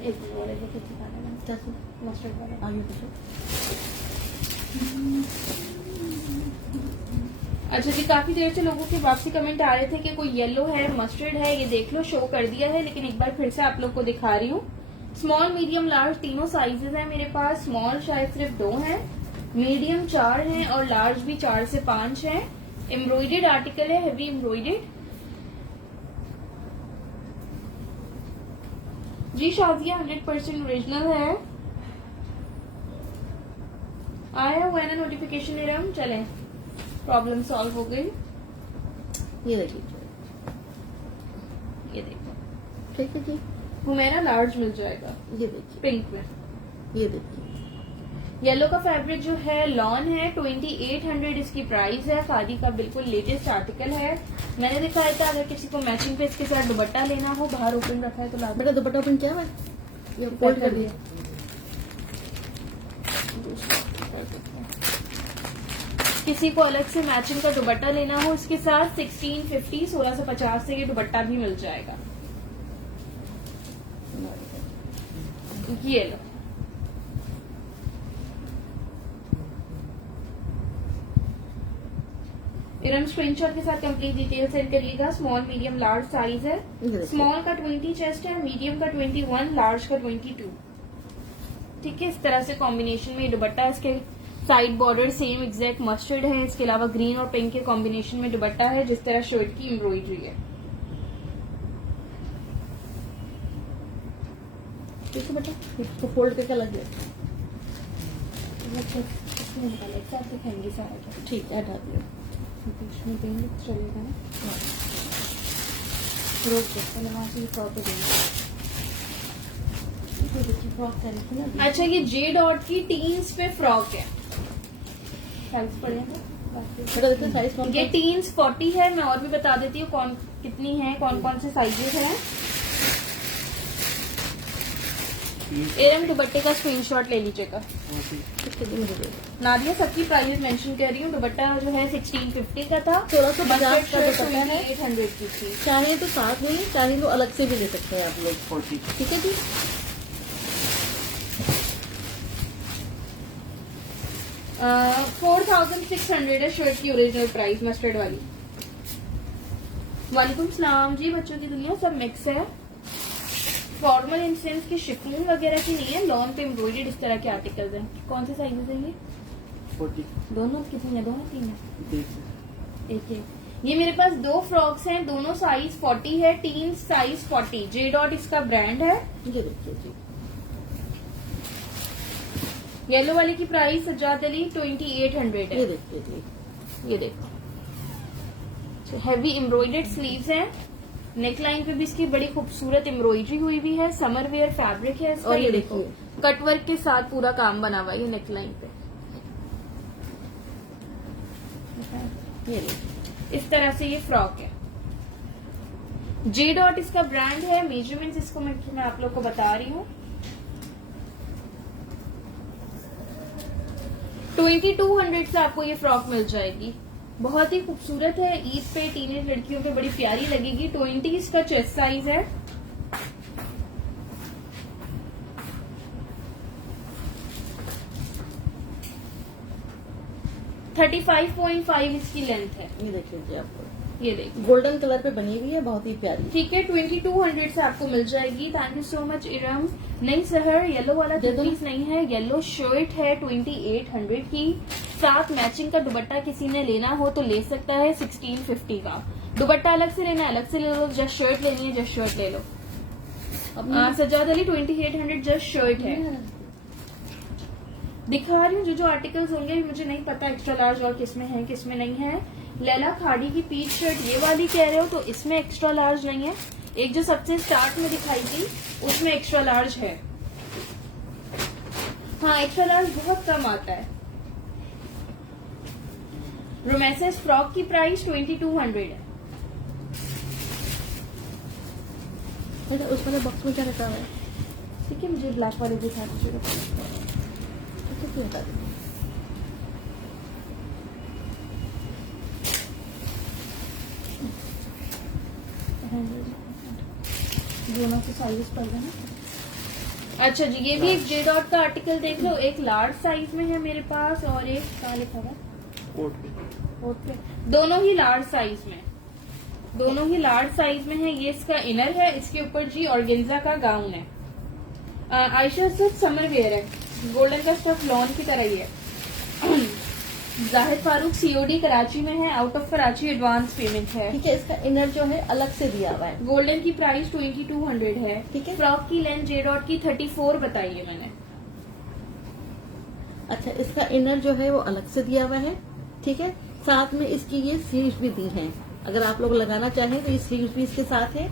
एक और एक कुछ दिखाना है, 10 मस्टर्ड वाला। आगे पूछो। अच्छा जी, काफी देर से लोगों के वापसी कमेंट आ रहे थे कि कोई येलो है, मस्टर्ड है। ये देख लो, शो कर दिया है, लेकिन एक बार फिर से आप लोग को दिखा रही हूँ। स्मॉल मीडियम लार्ज तीनों साइजेस हैं मेरे पास। स्मॉल शायद सिर्फ 2 हैं, मीडियम 4 हैं, और लार्ज भी 4 से 5 हैं। एम्ब्रॉयडेड आर्टिकल है, हेवी एम्ब्रॉयडेड। जी शाजिया 100% ओरिजिनल है। आया हुआ है ना नोटिफिकेशन इरम? चलें, प्रॉब्लम सॉल्व हो गई। ये देखिए, ये देखो, ठीक है जी। हुमैरा लार्ज मिल जाएगा ये देखिए, पिंक में। ये देखिए, येलो का फैब्रिक जो है लॉन है, 2800 इसकी प्राइस है। खादी का बिल्कुल लेटेस्ट आर्टिकल है। मैंने दिखाया था, अगर किसी को मैचिंग पे इसके साथ दुपट्टा लेना हो, बाहर ओपन रखा है तो ला। बेटा दुपट्टा ओपन किया हुआ है? ये फोल्ड कर दिया। किसी को अलग से मैचिंग का दुपट्टा लेना हो इसके साथ 1650 1650 से ये दुपट्टा भी मिल जाएगा। ये लो, इरम स्क्रीनशॉट के साथ कंप्लीट डिटेल सेंड करिएगा। स्मॉल मीडियम लार्ज साइज है। स्मॉल का 20 चेस्ट है, मीडियम का 21, लार्ज का 22। ठीक है, इस तरह से कॉम्बिनेशन में दुपट्टा। इसके side border same exact mustard है। इसके अलावा ग्रीन और पिंक के कॉम्बिनेशन में दुपट्टा है, जिस तरह शर्ट की एम्ब्रॉयडरी है। ठीक है बेटा, इसको फोल्ड करके लग गया। से नहीं निकाला, एक साथ दिखाएंगे सारा क्या। ठीक है, हटा दियो। बीच में देंगे तो चलेगा ना, रोक दो पहले वहाँ से फ्रॉक पे देंगे। ये देखिए फ्रॉक कह रही थी ना। अच्छा ये जे डॉट की टीन्स पे फ्रॉक है, साइज पड़ेगा बेटा देखो साइज कौन ये सा? टीन्स 40 है। मैं और भी बता देती हूँ कौन कितनी है, कौन कौन से साइजेस हैं। एरम दुपट्टे का स्क्रीनशॉट ले लीजिएगा। कितने दिन मुझे दे दो। नादिया सबकी प्राइस मेंशन कर रही हूँ। दुपट्टा जो है 1650 का था, 1650 का दुपट्टा है। 800 की थी। चाहे तो साथ में, चाहे तो अलग से भी ले सकते हैं आप लोग। ठीक है जी। आ, 4600 है शर्ट की ओरिजिनल प्राइस, मस्टर्ड वाली। वालेकुम सलाम जी। बच्चों की दुनिया सब मिक्स है, फॉर्मल इन सेंस की शिफॉन वगैरह की नहीं है, लॉन पे एम्ब्रॉयडर्ड इस तरह के आर्टिकल्स हैं। कौन से साइजेस हैं ये? 40 दोनों कितनी है? दोनों तीन है? देख एक एक। ये मेरे पास दो फ्रॉक्स हैं, दोनों साइज 40 है, टीन साइज 40। जे डॉट इसका ब्रांड है। ये देखिए जी। येलो वाले की प्राइस सज्जाद अली 2800 ये है। देखिए जी। ये देखो हैवी एम्ब्रॉयडर्ड स्लीव्स हैं, नेक लाइन पे भी इसकी बड़ी खूबसूरत एम्ब्रॉयडरी हुई हुई है, समर वेयर फैब्रिक है इसका। और ये देखो कट वर्क के साथ पूरा काम बना हुआ है ये नेक लाइन पे। ये देखिए। इस तरह से ये फ्रॉक है। जे डॉट इसका ब्रांड है। मेजरमेंट्स इसको मैं आप लोग को बता रही हूँ। 2200 से आपको ये फ्रॉक मिल जाएगी। बहुत ही खूबसूरत है, ईद पे टीनेज लड़कियों पे बड़ी प्यारी लगेगी। 20 इसका चेस्ट साइज है। थर्टी 35.5 इसकी लेंथ है। ये देखिए जी आपको ये देखिए गोल्डन कलर पे बनी हुई है, बहुत ही प्यारी। ठीक है, 2200 से आपको मिल जाएगी। Thank you so much Iram. नहीं सहर येलो वाला दे दो। 30 नहीं है, येलो शर्ट है 2800 की। साथ मैचिंग का दुपट्टा किसी ने लेना हो तो ले सकता है 1650 का। दुपट्टा अलग से लेना है अलग से ले लो, जस्ट शर्ट लेनी है जस्ट शर्ट ले लो। सज्जाद अली 2800 जस्ट शर्ट है। दिखा रही हूँ जो आर्टिकल्स होंगे, मुझे नहीं पता एक्स्ट्रा लार्ज और किसमें है किसमें नहीं है। लैला खाड़ी की पीच शर्ट ये वाली कह रहे हो तो इसमें एक्स्ट्रा लार्ज नहीं है। एक जो सबसे स्टार्ट में दिखाई थी उसमें एक्स्ट्रा लार्ज है। हाँ एक्स्ट्रा लार्ज बहुत कम आता है। रोमेसेस फ्रॉक की प्राइस 2200 है। बेटा उस वाले बॉक्स में क्या रखा हुआ है? ठीक है, मुझे ब्लैक वाले दिखा दीजिएगा। अच्छा क्यों बता दो। दोनों के साइज पड़ गए ना। अच्छा जी, ये भी एक जे डॉट का आर्टिकल देख लो। एक लार्ज साइज में है मेरे पास और एक क्या लिखा हुआ कोट पे ओके, दोनों ही लार्ज साइज में, दोनों ही लार्ज साइज में है। ये इसका इनर है, इसके ऊपर जी ऑर्गेन्जा का गाउन है। आयशा सिर्फ समर वेयर है, गोल्डन का स्टफ लॉन की तरह ही है। जाहिद फारूक सीओडी कराची में है, out of Karachi advance payment है। ठीक है, इसका इनर जो है अलग से दिया हुआ है। गोल्डन की प्राइस 2200 है। ठीक है। फ्रॉक की लेंथ जे डॉट की 34 बताई है मैंने। अच्छा इसका इनर जो है वो अलग से दिया हुआ है। ठीक है, साथ में इसकी ये स्लीव्स भी दी हैं, अगर आप लोग लगाना चाहें तो ये स्लीव्स भी इसके साथ है।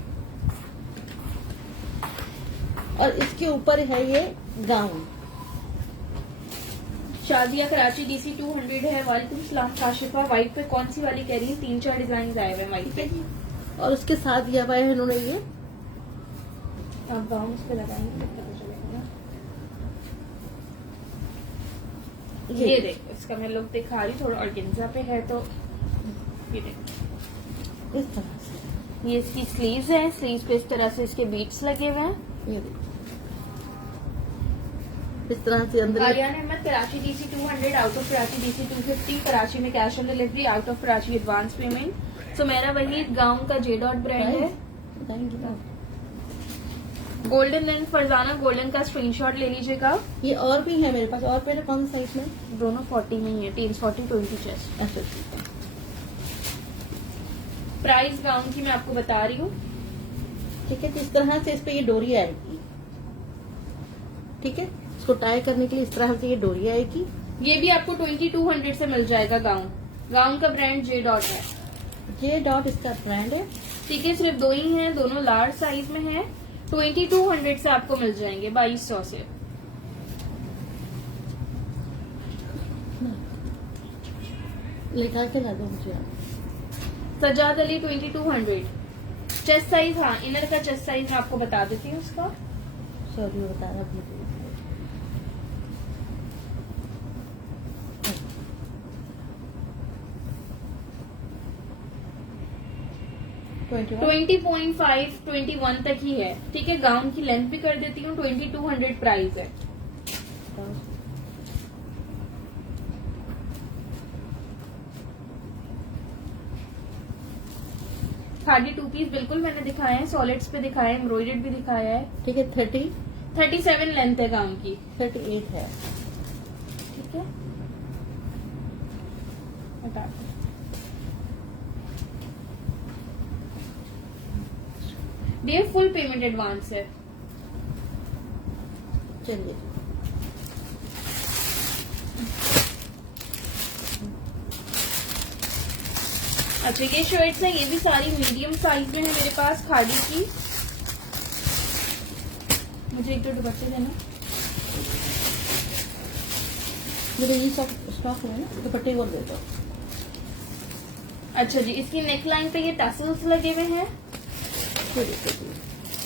और इसके ऊपर है ये गाउन। शादिया कराची DC 200 है। वालेकुम सलाम काशिफा। व्हाइट पे कौन सी वाली कह रही है? 3-4 डिजाइन आए हुए हैं व्हाइट पे। और उसके साथ दिया हुआ है इन्होंने ये आप गाउन उस पे लगाएंगे तो पता चलेगा ना। ये देखो, इसका मैं लुक दिखा रही हूँ, थोड़ा ऑर्गेन्जा पे है तो ये देखो इस तरह से। ये इसकी स्लीव्स है, स्लीव्स पे इस तरह से इसके बीट्स लगे हुए हैं। ये देखिए इस तरह से अंदर Aryan Ahmed Karachi DC 200, out of Karachi DC 250। Karachi में cash on delivery, out of Karachi advance payment. Sumera Waheed gown का जे डॉट ब्रांड है। बताएंगे ना। गोल्डन एंड फरजाना गोल्डन का स्क्रीनशॉट ले लीजिएगा। ये और भी है मेरे पास। और पहले कौन सा साइज में? दोनों 40 में ही है, टीन्स 40 20 चेस्ट। अच्छा ठीक है। प्राइस गाउन की मैं आपको बता रही हूँ। ठीक है, तो इस तरह से इस पे ये डोरी आएगी। ठीक है, इसको टाई करने के लिए इस तरह से ये डोरी आएगी। ये भी आपको 2200 से मिल जाएगा गाउन। गाउन का ब्रांड जे डॉट है। ये डॉट इसका ब्रांड है। ठीक है, सिर्फ 2 ही हैं, दोनों लार्ज साइज में हैं। 2200 से आपको मिल जाएंगे, 2200 से। लिखा के ला दो मुझे आप। सजाद अली 2200। चेस्ट साइज, हाँ इनर का चेस्ट साइज मैं आपको बता देती हूँ उसका। सॉरी बता रहा अपने 20.5 21 तक ही है। ठीक है, गाउन की लेंथ भी कर देती हूँ। 2200 प्राइस है। खादी 2 पीस बिल्कुल मैंने दिखाए हैं, सॉलिड्स पे दिखाया है, एम्ब्रॉयडर्ड भी दिखाया है। ठीक है। 37 लेंथ है गाउन की। 38 है। ठीक है, हटा दो। ये फुल पेमेंट एडवांस है। चलिए अच्छा, ये शर्ट्स हैं, ये भी सारी मीडियम साइज में है मेरे पास खादी की। मुझे एक दो दुपट्टे देना। मेरे ये स्टॉक है ना, दुपट्टे और दे दो। अच्छा जी, इसकी नेक लाइन पे ये टसल्स लगे हुए हैं।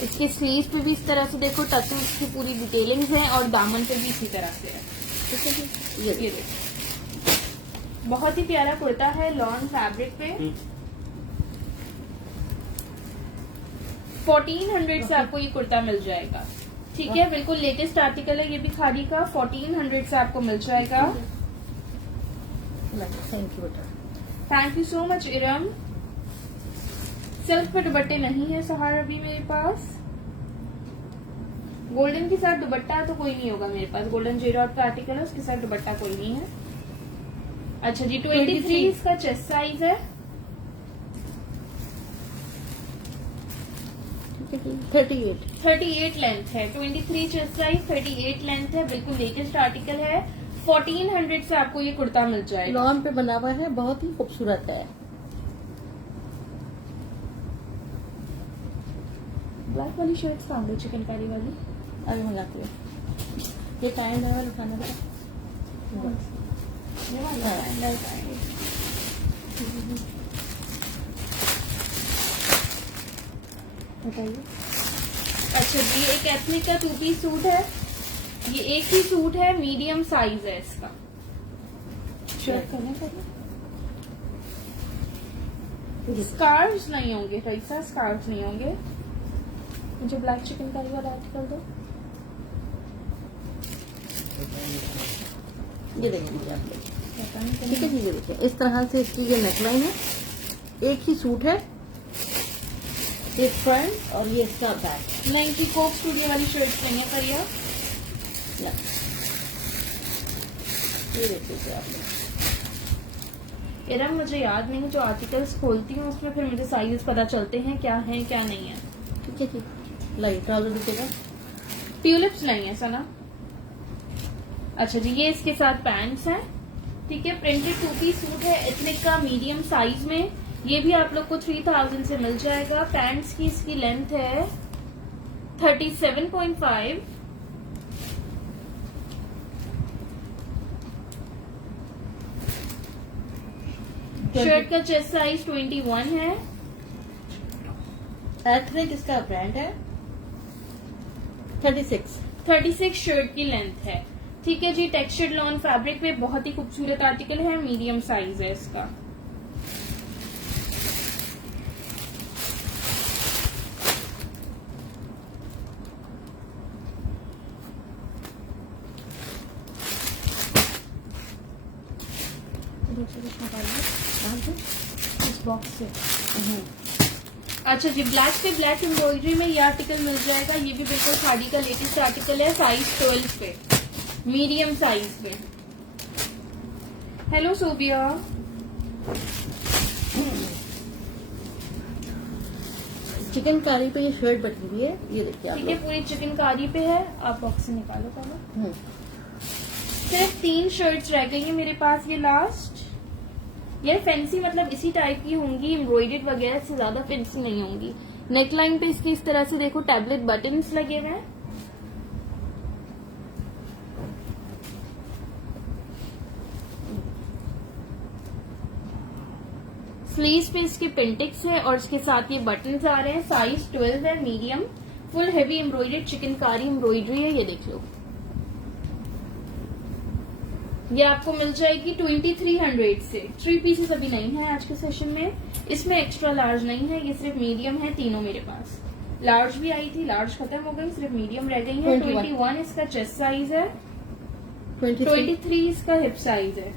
इसके स्लीव पे भी इस तरह से देखो टसल्स की पूरी डिटेलिंग्स हैं, और दामन पे भी इसी तरह से है। ठीक है जी। ये देखो, बहुत ही प्यारा कुर्ता है लॉन फैब्रिक पे। 1400 से आपको ये कुर्ता मिल जाएगा। ठीक है, बिल्कुल लेटेस्ट आर्टिकल है ये भी खादी का। 1400 से आपको मिल जाएगा। थैंक यू बेटा। Thank you so much Iram. Silk पे दुपट्टे नहीं है सहार अभी मेरे पास। गोल्डन के साथ दुपट्टा तो कोई नहीं होगा मेरे पास। गोल्डन जे डॉट का आर्टिकल है, उसके साथ दुपट्टा कोई नहीं है। अच्छा जी, 23 इसका चेस्ट साइज है। 38 लेंथ है। 23 चेस्ट साइज, 38 लेंथ है। बिल्कुल लेटेस्ट आर्टिकल है। 1400 से आपको ये कुर्ता मिल जाएगा। लॉन पे बना हुआ है, बहुत ही खूबसूरत है। ब्लैक वाली शर्ट कहाँ गई, चिकनकारी वाली? अभी मंगाती हूँ। ये टाइम लेवल उठाना था। ये वाला हाँ। सैंडल का है। बताइए। अच्छा जी, एक एथनिक का 2 पीस सूट है। ये एक ही सूट है, मीडियम साइज है इसका। शर्ट करने स्कार्व्स नहीं होंगे, रईसा स्कार्व्स नहीं होंगे। मुझे ब्लैक चिकनकारी वाला आर्टिकल दो। ये देखिए आप लोग। पता नहीं ठीक है जी, ये देखिए इस तरह से इसकी ये नेकलाइन है। एक ही सूट है, ये फ्रंट और ये इसका बैक। नहीं जी, कोक स्टूडियो वाली शर्ट नहीं है करिए। ये देखिए आप लोग। इरम मुझे याद नहीं, जो आर्टिकल्स खोलती हूँ उसमें फिर मुझे साइज पता चलते हैं क्या है क्या नहीं है। ठीक है जी, लाइट ट्राउजर दिखेगा। ट्यूलिप्स नहीं है सना। अच्छा जी, ये इसके साथ पैंट्स हैं। ठीक है, प्रिंटेड 2 पीस सूट है एथनिक का, मीडियम साइज में। ये भी आप लोग को 3000 से मिल जाएगा। पैंट्स की इसकी लेंथ है 37.5। शर्ट का चेस्ट साइज 21 है। एथनिक इसका ब्रांड है। 36 शर्ट की लेंथ है। ठीक है जी, टेक्सचर्ड लॉन फैब्रिक पे बहुत ही खूबसूरत आर्टिकल है, मीडियम साइज है इसका। इस बॉक्स से। अच्छा जी, ब्लैक पे ब्लैक एम्ब्रॉयडरी में ये आर्टिकल मिल जाएगा। ये भी बिल्कुल खादी का लेटेस्ट आर्टिकल है, साइज 12 पे, मीडियम साइज पे। हेलो सोबिया। चिकनकारी पे ये शर्ट बटी हुई है, ये देखिए आप ठीक है, लोग। पूरी चिकनकारी पे है। आप बॉक्स से निकालो पहले। सिर्फ 3 शर्ट्स रह गई हैं मेरे पास, ये लास्ट। ये फैंसी मतलब इसी टाइप की होंगी, एम्ब्रॉयडर्ड वगैरह से ज्यादा फैंसी नहीं होंगी। नेकलाइन पे इसकी इस तरह से देखो टैबलेट बटन्स लगे हुए हैं। स्लीव्स पे इसके पेंटिक्स है और इसके साथ ये बटन्स आ रहे हैं। साइज 12 है, medium. Full heavy embroidered chikankari embroidery है, ये देख लो। ये आपको मिल जाएगी 2300 से। 3 पीसेस अभी नहीं है आज के सेशन में। इसमें एक्स्ट्रा लार्ज नहीं है, ये सिर्फ मीडियम है तीनों मेरे पास। लार्ज भी आई थी, लार्ज खत्म हो गई, सिर्फ मीडियम रह गई है। 21 इसका चेस्ट साइज है, 23 इसका हिप साइज है।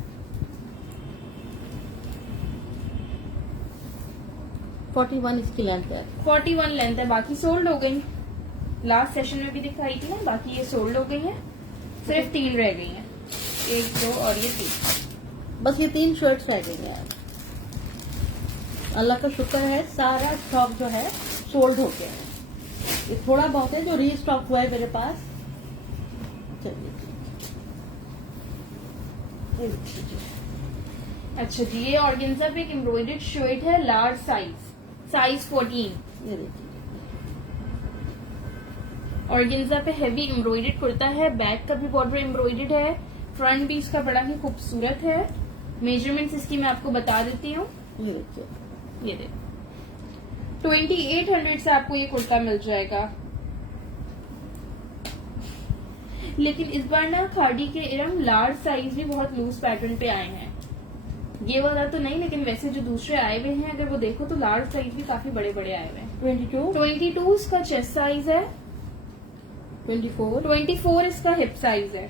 41 इसकी लेंथ है। 41 लेंथ है, बाकी सोल्ड हो गई। लास्ट सेशन में भी दिखाई थी ना, बाकी ये सोल्ड हो गई है। सिर्फ 3 रह गई हैं, 1 2 और ये 3। बस ये 3 शर्ट्स रह गई हैं। अल्लाह का शुक्र है, सारा स्टॉक जो है सोल्ड हो गया है। ये थोड़ा बहुत है जो रीस्टॉक हुआ है मेरे पास। चलिए अच्छा जी, ये ऑर्गेन्जा पे एक एम्ब्रॉयडर्ड शर्ट है, लार्ज साइज 14। ये देखिए, ऑर्गेन्जा पे हेवी एम्ब्रॉयडर्ड कुर्ता है, बैक का भी बॉर्डर एम्ब्रॉयडर्ड है, फ्रंट भी इसका बड़ा ही खूबसूरत है। मेजरमेंट्स इसकी मैं आपको बता देती हूँ। ये देखिए, ये देखो 2800 से आपको ये कुर्ता मिल जाएगा। लेकिन इस बार ना खाड़ी के इरम लार्ज साइज भी बहुत लूज पैटर्न पे आए हैं। ये वाला तो नहीं, लेकिन वैसे जो दूसरे आए हुए हैं अगर वो देखो तो लार्ज साइज भी काफी बड़े बड़े आए हुए हैं। 22 इसका चेस्ट साइज है, 24 इसका हिप साइज है।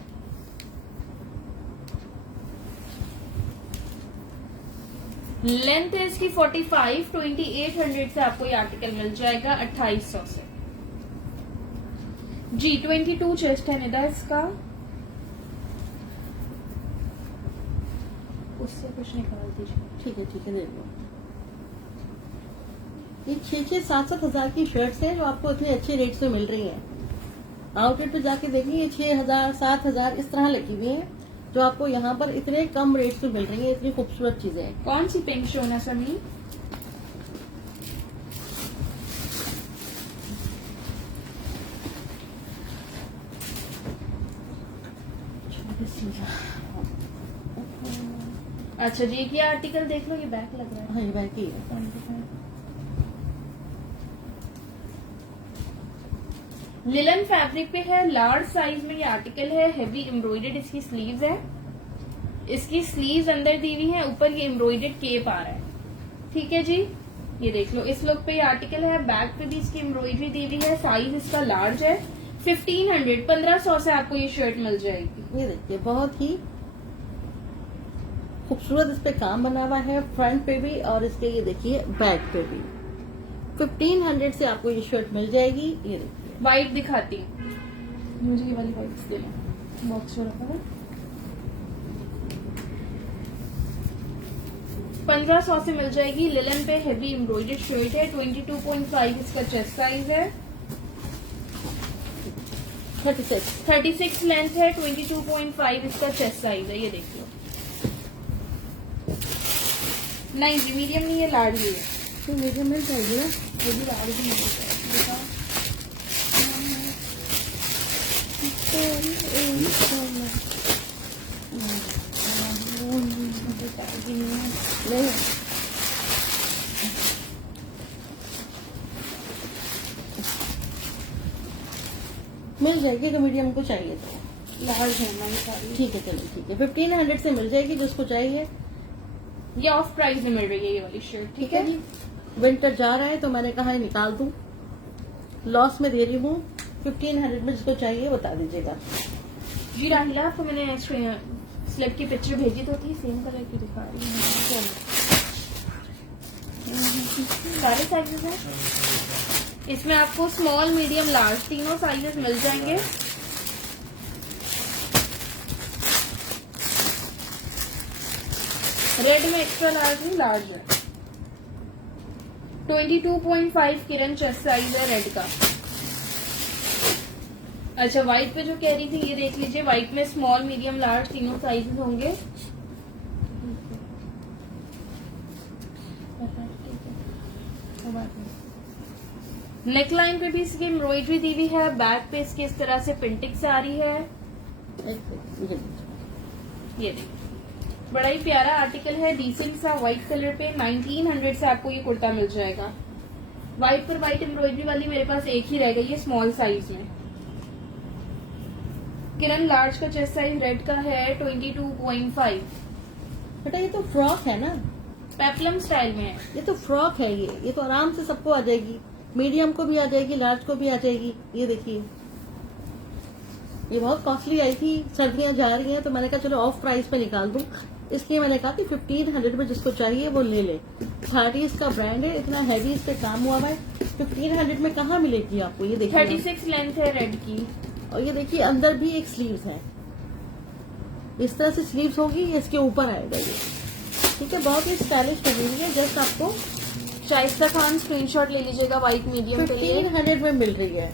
लेंथ है इसकी 45। 2800 से आपको ये आर्टिकल मिल जाएगा 2800 से जी। 22 चेस्ट है निदा इसका, उससे कुछ निकाल दीजिए। ठीक है देख लो। ये 6-6, 7-7 हजार की शर्ट्स हैं जो आपको इतने अच्छे रेट्स में मिल रही हैं। आउटलेट पे जाके देखिए, ये 6000, 7000 इस तरह लगी हुई है जो आपको यहाँ पर इतने कम रेट्स में मिल रही है। इतनी खूबसूरत चीजें हैं। कौन सी पिंक शोना समी? अच्छा जी, ये आर्टिकल देख लो, ये बैक लग रहा है। हाँ, ये बैक ही है। लिलन फैब्रिक पे है, लार्ज साइज में ये आर्टिकल है, हेवी एम्ब्रॉयडर्ड इसकी स्लीव्स है। इसकी स्लीव्स अंदर दी हुई है, ऊपर ये एम्ब्रॉयडर्ड केप आ रहा है। ठीक है जी, ये देख लो, इस लुक पे ये आर्टिकल है। बैक पे भी इसकी एम्ब्रॉयडरी दी हुई है, साइज इसका लार्ज है। 1500 से आपको ये शर्ट मिल जाएगी। ये देखिए, बहुत ही खूबसूरत इस पे काम बना हुआ है, फ्रंट पे भी और इसके ये देखिए बैक पे भी। 1500 से आपको ये शर्ट मिल जाएगी। ये देखिए, व्हाइट दिखाती हूँ, मुझे ये वाली व्हाइट देना, बॉक्स में रखा है। 1500 से मिल जाएगी। लिलन पे हेवी एम्ब्रॉयडर्ड शर्ट है, 22.5 इसका चेस्ट साइज है, 36 लेंथ है, 22.5 इसका चेस्ट साइज है। ये देख लो, नहीं जी मीडियम नहीं है, लार्ज ही है। तो मीडियम मिल जाएगी ना। ये भी लार्ज ही है। नहीं, मिल जाएगी तो मीडियम को चाहिए तो। लार्ज है हमारी सारी। ठीक है, चलो ठीक है, 1500 से मिल जाएगी जिसको चाहिए। ये ऑफ प्राइस में मिल रही है ये वाली शर्ट। ठीक है जी, विंटर जा रहा है तो मैंने कहा निकाल दूं, लॉस में दे रही हूँ। 1500 में जिसको चाहिए बता दीजिएगा जी। राहिला, आपको मैंने स्लिप की पिक्चर भेजी तो थी, सेम कलर की दिखा रही हूँ। सारे साइजेस हैं इसमें, आपको स्मॉल मीडियम लार्ज तीनों साइजेस मिल जाएंगे। रेड में एक्स्ट्रा लार्ज नहीं, लार्ज है। 22.5 किरण चेस्ट साइज है रेड का। अच्छा, व्हाइट पे जो कह रही थी ये देख लीजिए, व्हाइट में स्मॉल मीडियम लार्ज तीनों साइजेस होंगे। नेक लाइन पे भी इसकी एम्ब्रॉयडरी दी हुई है, बैक पे इसकी इस तरह से प्रिंटिंग आ रही है। ये देखिए, बड़ा ही प्यारा आर्टिकल है, डिसेंट सा व्हाइट कलर पे। 1900 से आपको ये कुर्ता मिल जाएगा। व्हाइट पर व्हाइट एम्ब्रॉयडरी वाली मेरे पास एक ही रह गई है स्मॉल साइज में। किरण लार्ज का चेस्ट साइज रेड का है 22.5। बेटा ये तो फ्रॉक है ना, पेप्लम स्टाइल में है। ये तो फ्रॉक है। ये तो आराम से सबको आ जाएगी, मीडियम को भी आ जाएगी, लार्ज को भी आ जाएगी। ये देखिए, ये बहुत कॉस्टली आई थी, सर्दियां जा रही हैं तो मैंने कहा चलो ऑफ प्राइस पे निकाल दूं, इसलिए मैंने कहा कि 1500 में जिसको चाहिए वो ले ले। खादी इसका ब्रांड है, इतना हैवी इस पे काम हुआ है। 1500 में कहाँ मिलेगी आपको? ये देखिए 36 लेंथ है रेड की। और ये देखिए अंदर भी एक स्लीव्स है, इस तरह से स्लीव्स होगी, ये इसके ऊपर आएगा ये। ठीक है, बहुत ही स्टाइलिश बनी हुई है। जस्ट आपको शाइस्ता खान स्क्रीनशॉट ले लीजिएगा व्हाइट मीडियम के लिए। 1500 में मिल रही है।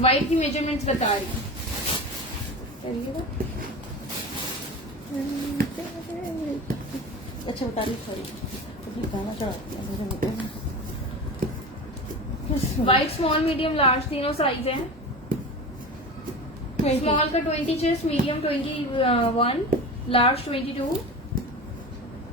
व्हाइट की मेजरमेंट्स बता रही हूँ। अच्छा बता रही, सॉरी गाना चढ़ा व्हाइट स्मॉल मीडियम लार्ज तीनों साइज हैं। स्मॉल का 20 chest, medium 21, large 22,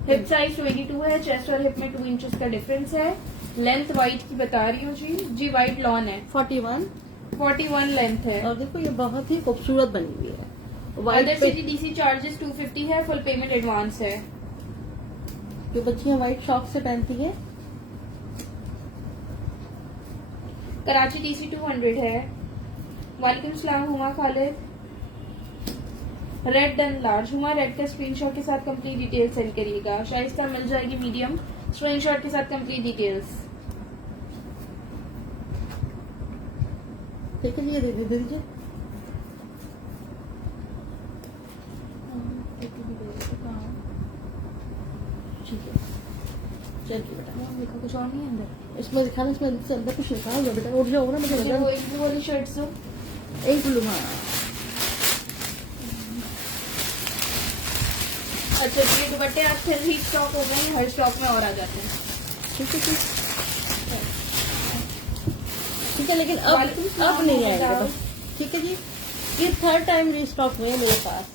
hip size 22 है। चेस्ट और हिप में 2 इंचेस का डिफरेंस है। लेंथ व्हाइट की बता रही हूँ जी व्हाइट लॉन है। 41 लेंथ है। और देखो ये बहुत ही खूबसूरत बनी हुई है। Other white city DC charges 250 है। फुल पेमेंट एडवांस है। जो बच्चियां व्हाइट शॉक से पहनती है। कराची डीसी 200 है। वालेकुम सलाम Huma Khalid. Red done large. Huma red का स्क्रीनशॉट के साथ कंप्लीट डिटेल सेंड करिएगा। शाइस्ता मिल जाएगी मीडियम, स्क्रीनशॉट के साथ कंप्लीट डिटेल्स। ठीक है, ये दे दीजिए। ठीक है, चलिए बेटा। देखो कुछ और नहीं है अंदर। इसमें दिखाना, इसमें अंदर कुछ लिखा होगा बेटा। उठ जाओ ना, मुझे लग वो रहा एक वाली शर्ट्स हो। है एक ब्लू। हाँ अच्छा, ये दुपट्टे आज फिर ही स्टॉक हो गए हैं, हर स्टॉक में और आ जाते हैं। ठीक है, ठीक है, लेकिन अब नहीं आएगा बेटा। ठीक है जी, ये 3rd टाइम रीस्टॉक हुए हैं मेरे पास।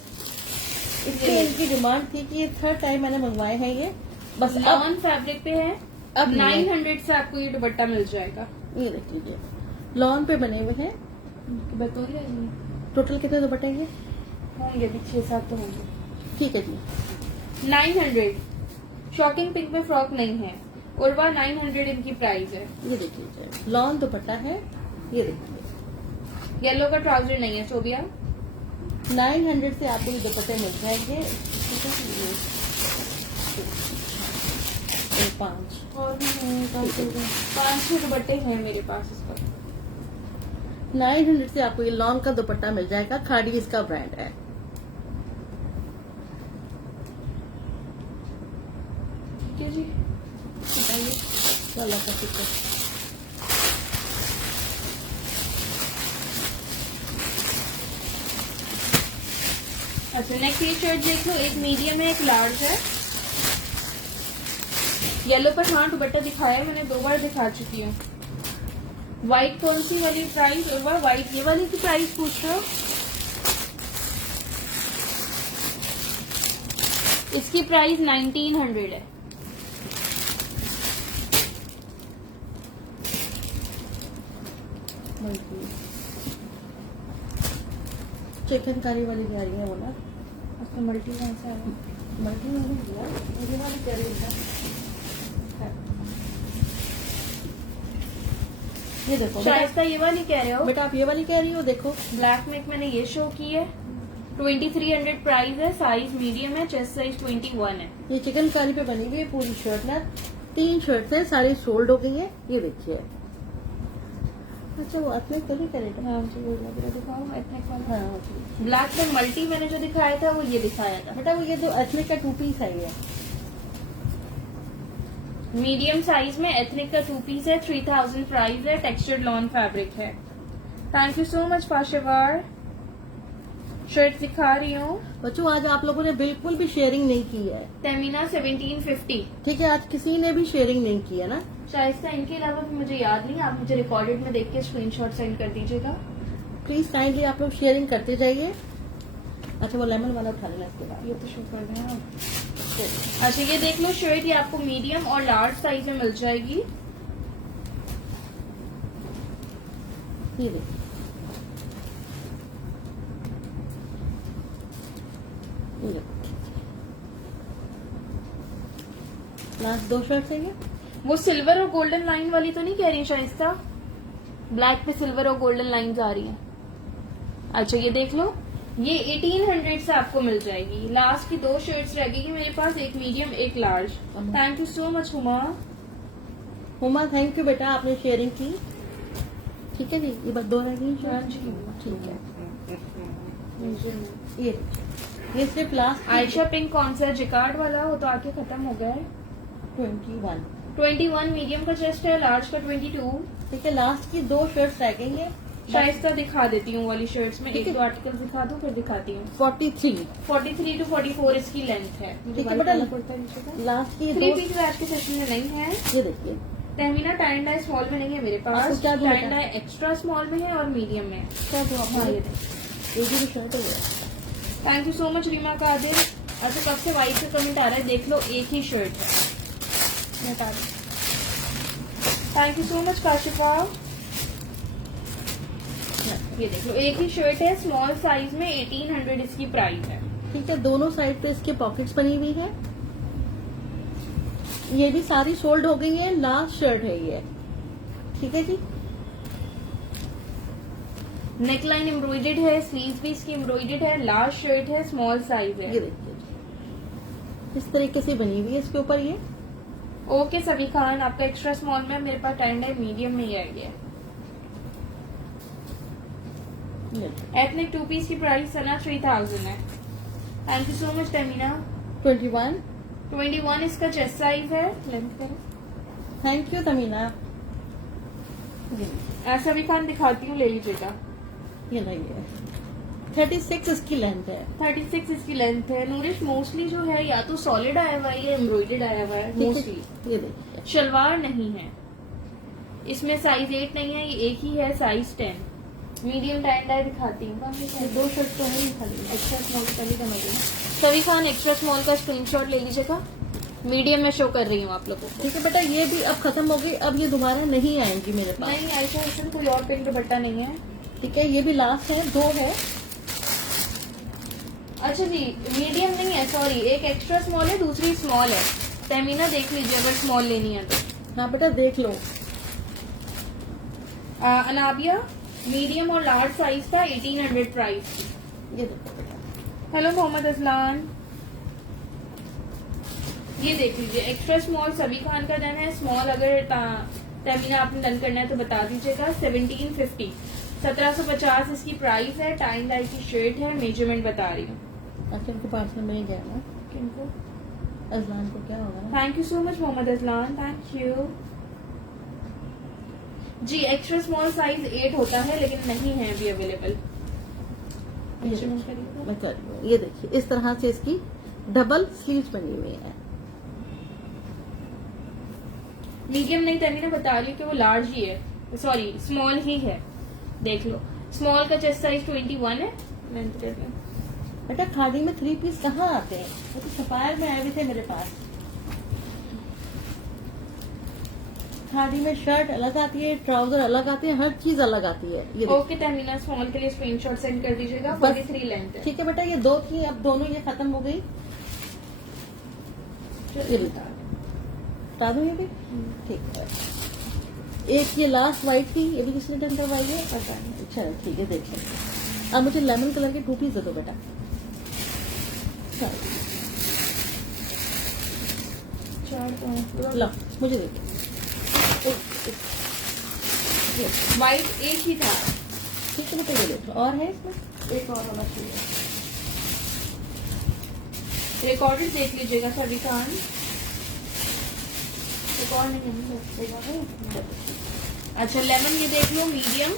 इसलिए इनकी डिमांड थी कि ये 3rd टाइम मैंने मंगवाए हैं ये। बस लॉन फैब्रिक पे है। अब 900 से आपको ये दुपट्टा मिल जाएगा। ये देख लीजिए, लॉन पे बने हुए हैं। बतौर होंगे टोटल कितने दुपट्टे हैं? भी 6-7 तो होंगे। ठीक है जी, 900। शॉकिंग पिंक में फ्रॉक नहीं है। उर्वा 900 इनकी प्राइस है। ये देख लीजिए, लॉन दुपट्टा है। ये देखिए, येलो का ट्राउजर नहीं है। चोबिया 900 से आपको ये दुपट्टे मिल जाएंगे। 5 और भी हैं, 5-6 दुपट्टे हैं मेरे पास इस पर। 900 से आपको ये लॉन का दुपट्टा मिल जाएगा। खाड़ी इसका ब्रांड है। ठीक है जी, बताइए। चलो का शुक्र। अच्छा, नेक्स्ट ये शर्ट देख लो। एक मीडियम है, एक लार्ज है। येलो पर हाँ दुपट्टा दिखाया मैंने, 2 बार दिखा चुकी हूँ। व्हाइट कौन सी वाली प्राइस? व्हाइट ये वाली की प्राइस पूछ रहे हो? इसकी प्राइस 1900 है। चिकनकारी वाली भी आ रही है वो ना, उसका मल्टी कौन सा है? मल्टी वाली दिया, मुझे वाली कह रही है। ये देखो शाइस्ता ये वाली कह रहे हो? बेटा, आप ये वाली कह रही हो। देखो ब्लैक में मैंने ये शो की है। 2300 प्राइस है। साइज मीडियम है। चेस्ट साइज 21 है। ये चिकनकारी पे बनी हुई है पूरी शर्ट ना। 3 शर्ट है, सारी सोल्ड हो गई है। ये देखिए। अच्छा, वो अपने कल ही करेगा। हाँ जी, वो दिखाओ एथनिक वाला। हाँ, ब्लैक में मल्टी मैंने जो दिखाया था वो ये दिखाया था। बेटा वो ये जो एथनिक का 2 पीस है ये। मीडियम साइज में एथनिक का 2 पीस है, 3000 प्राइस है, टेक्सचर्ड लॉन फैब्रिक है। Thank you so much Pashewar. Shirt दिखा रही हूँ। बच्चों आज आप लोगों ने बिल्कुल भी शेयरिंग नहीं की है, तमीना 1750। ठीक है, आज किसी ने भी शेयरिंग नहीं की है ना। शाइस्ता, इनके अलावा भी मुझे याद नहीं, आप मुझे रिकॉर्डेड में देख के स्क्रीनशॉट सेंड कर दीजिएगा। प्लीज काइंडली आप लोग शेयरिंग करते जाइए। अच्छा वो लेमन वाला उठा लेना इसके बाद। ये तो शो कर रहे हैं आप। अच्छा ये देख लो शर्ट, ये आपको मीडियम और लार्ज साइज में मिल जाएगी। ये देखिए, ये देखिए। लास्ट 2 शर्ट है ये। वो सिल्वर और गोल्डन लाइन वाली तो नहीं कह रही शाइस्ता? ब्लैक पे सिल्वर और गोल्डन लाइंस आ रही हैं। अच्छा ये देख लो, ये 1800 से आपको मिल जाएगी। लास्ट की 2 शर्ट्स रह गई मेरे पास, एक मीडियम एक large. Thank you so much Huma. Huma thank you बेटा, आपने शेयरिंग की। ठीक है जी, ये बस 2 रह गई हाँ शर्ट। जी। ठीक है, ये देखिए, ये सिर्फ लास्ट आयशा पिंक कौन सा है? जिकार्ड वाला, वो तो आके खत्म हो गया है। 21। 21 मीडियम का चेस्ट है, लार्ज का 22। ठीक है, लास्ट की 2 शर्ट्स रह गई हैं। शाइस्ता दिखा देती हूँ वाली शर्ट्स में, ठीक है। 1-2 आर्टिकल दिखा दूँ फिर दिखाती हूँ। 43 43 to 44 इसकी लेंथ है। मुझे ठीक है वाइट बेटा, वाला कुर्ता नीचे का। लास्ट की 3 2। पीस आज के सेशन में नहीं है। ये देखिए, तहमीना टाइन डाई स्मॉल में नहीं है मेरे पास। आपको क्या दूँ टाइन बेटा? डाई एक्स्ट्रा स्मॉल में है और मीडियम में। क्या तो हाँ आपने ये देखो। ये भी शर्ट है ये। Thank you so much Reema Qadir. अच्छा कब से वाइट से कमेंट आ रहा है, देख लो एक ही शर्ट है। मैं बता दूं। Thank you so much Kashifa. ये देख लो एक ही शर्ट है, स्मॉल साइज में 1800 इसकी प्राइस है। ठीक है, दोनों साइड पे इसके पॉकेट्स बनी हुई है। ये भी सारी सोल्ड हो गई है, लास्ट शर्ट है ये। ठीक है जी, नेकलाइन एम्ब्रॉयडर्ड है, स्लीव भी इसकी एम्ब्रॉयडर्ड है, लास्ट शर्ट है, स्मॉल साइज है। ये देखिए इस तरीके से बनी हुई है इसके ऊपर ये। ओके सभी खान, आपका एक्स्ट्रा स्मॉल में मेरे पास टाइम है, मीडियम में ही आ गया। एथनिक 2 पीस की प्राइस सना 3000 है। Thank you so much Tamina. 21। 21 इसका चेस्ट साइज है। लेंथ करो। Thank you Tamina. सभी खान दिखाती हूँ, ले लीजिएगा। ये नहीं है, 36 इसकी लेंथ है। 36 इसकी लेंथ है। नूरिश मोस्टली जो है या तो सॉलिड आया हुआ है या एम्ब्रॉयडर्ड आया हुआ है ठीक है, मोस्टली। ये देखिए, शलवार नहीं है इसमें, साइज 8 नहीं है, ये एक ही है साइज 10। मीडियम टाइम डाई दिखाती हूँ। ये 2 शर्ट तो है ही खाली। एक्स्ट्रा स्मॉल पहले समझिए। सभी खान एक्स्ट्रा स्मॉल का स्क्रीनशॉट ले लीजिएगा, मीडियम में शो कर रही हूँ आप लोगों को। ठीक है बेटा, ये भी अब खत्म हो गई, अब ये दोबारा नहीं आएंगी मेरे पास। नहीं ऐसा इसमें कोई और पिंक दुपट्टा नहीं है। ठीक है, ये भी लास्ट है, 2 है। अच्छा जी, मीडियम नहीं है, सॉरी, एक एक्स्ट्रा स्मॉल है, दूसरी स्मॉल है। तमीना देख लीजिए अगर स्मॉल लेनी है तो। हाँ बेटा देख लो। अनाबिया मीडियम और लार्ज साइज था, 1800 प्राइस। ये देखो बेटा, हेलो मोहम्मद असलान, ये देख लीजिए एक्स्ट्रा स्मॉल सभी खान का डन है। स्मॉल अगर तमीना आपने डन करना है तो बता दीजिएगा। 1750 1750 इसकी प्राइस है। टाइम डाई की शर्ट है, मेजरमेंट बता रही हूँ। अच्छा इनको पार्सल मिल गया ना, किनको? अजलान को क्या होगा ना। Thank you so much Mohammad Azlan, thank you ji. Extra small size 8 होता है लेकिन नहीं है अभी अवेलेबल। ये देखिए, मैं कर रही हूँ, ये देखिए इस तरह से इसकी डबल स्लीव्स बनी हुई है। मीडियम नहीं तमीना बता रही हूँ कि वो लार्ज ही है, सॉरी स्मॉल ही है। देख लो स्मॉल का चेस्ट साइज 21 है। लेंथ देख लो। बेटा खादी में 3 पीस कहाँ आते हैं, वो तो सफायर में आए हुए थे मेरे पास। खादी में शर्ट अलग आती है, ट्राउजर अलग आते हैं, हर चीज अलग आती है। ये देखिए। ओके तमीना, स्मॉल के लिए स्क्रीनशॉट सेंड कर दीजिएगा। बस। 43 लेंथ है। ठीक है बेटा, ये 2 थी, अब दोनों ये खत्म हो गई। ये बता दूं ये भी, ठीक है। एक ये लास्ट व्हाइट थी, ये भी किसने डन करवाई है पता नहीं। अच्छा ठीक है, देख लें। अब मुझे लेमन कलर के 2 पीस दे दो बेटा। लो मुझे दे दो। व्हाइट एक ही था। ठीक है बेटा, ये देखो और है इसमें, एक और होना चाहिए। रिकॉर्डेड देख लीजिएगा सभी खान। एक और नहीं है। अच्छा लेमन ये देख लो, मीडियम,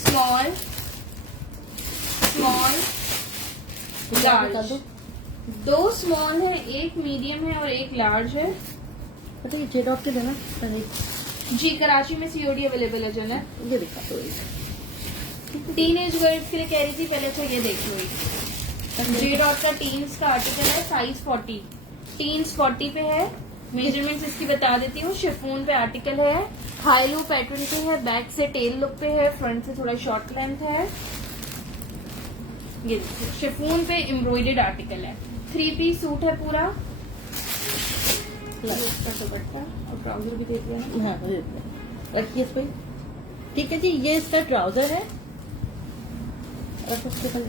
स्मॉल, स्मॉल, बता लार्ज। दो। 2 स्मॉल है, एक मीडियम है और एक लार्ज है। पता ये जेड ऑफ के देना। जी कराची में सीओडी अवेलेबल है जो है। ये दिखा दो। टीनेज गर्ल्स के लिए कह रही थी पहले। अच्छा ये देख लो, जे डॉट का टीन्स का आर्टिकल है, साइज 40, टीन्स 40 पे है। मेजरमेंट्स इसकी बता देती हूँ। शिफॉन पे आर्टिकल है, हाई लो पैटर्न पे है, बैक से टेल लुक पे है, फ्रंट से थोड़ा शॉर्ट लेंथ है। ये देखिए शिफॉन पे एम्ब्रॉयडर्ड आर्टिकल है, 3 पीस सूट है पूरा। इसका दुपट्टा और ट्राउजर भी देख लेना। हाँ रखिए इस पे। ठीक है जी, ये इसका ट्राउजर है। और उसके ऊपर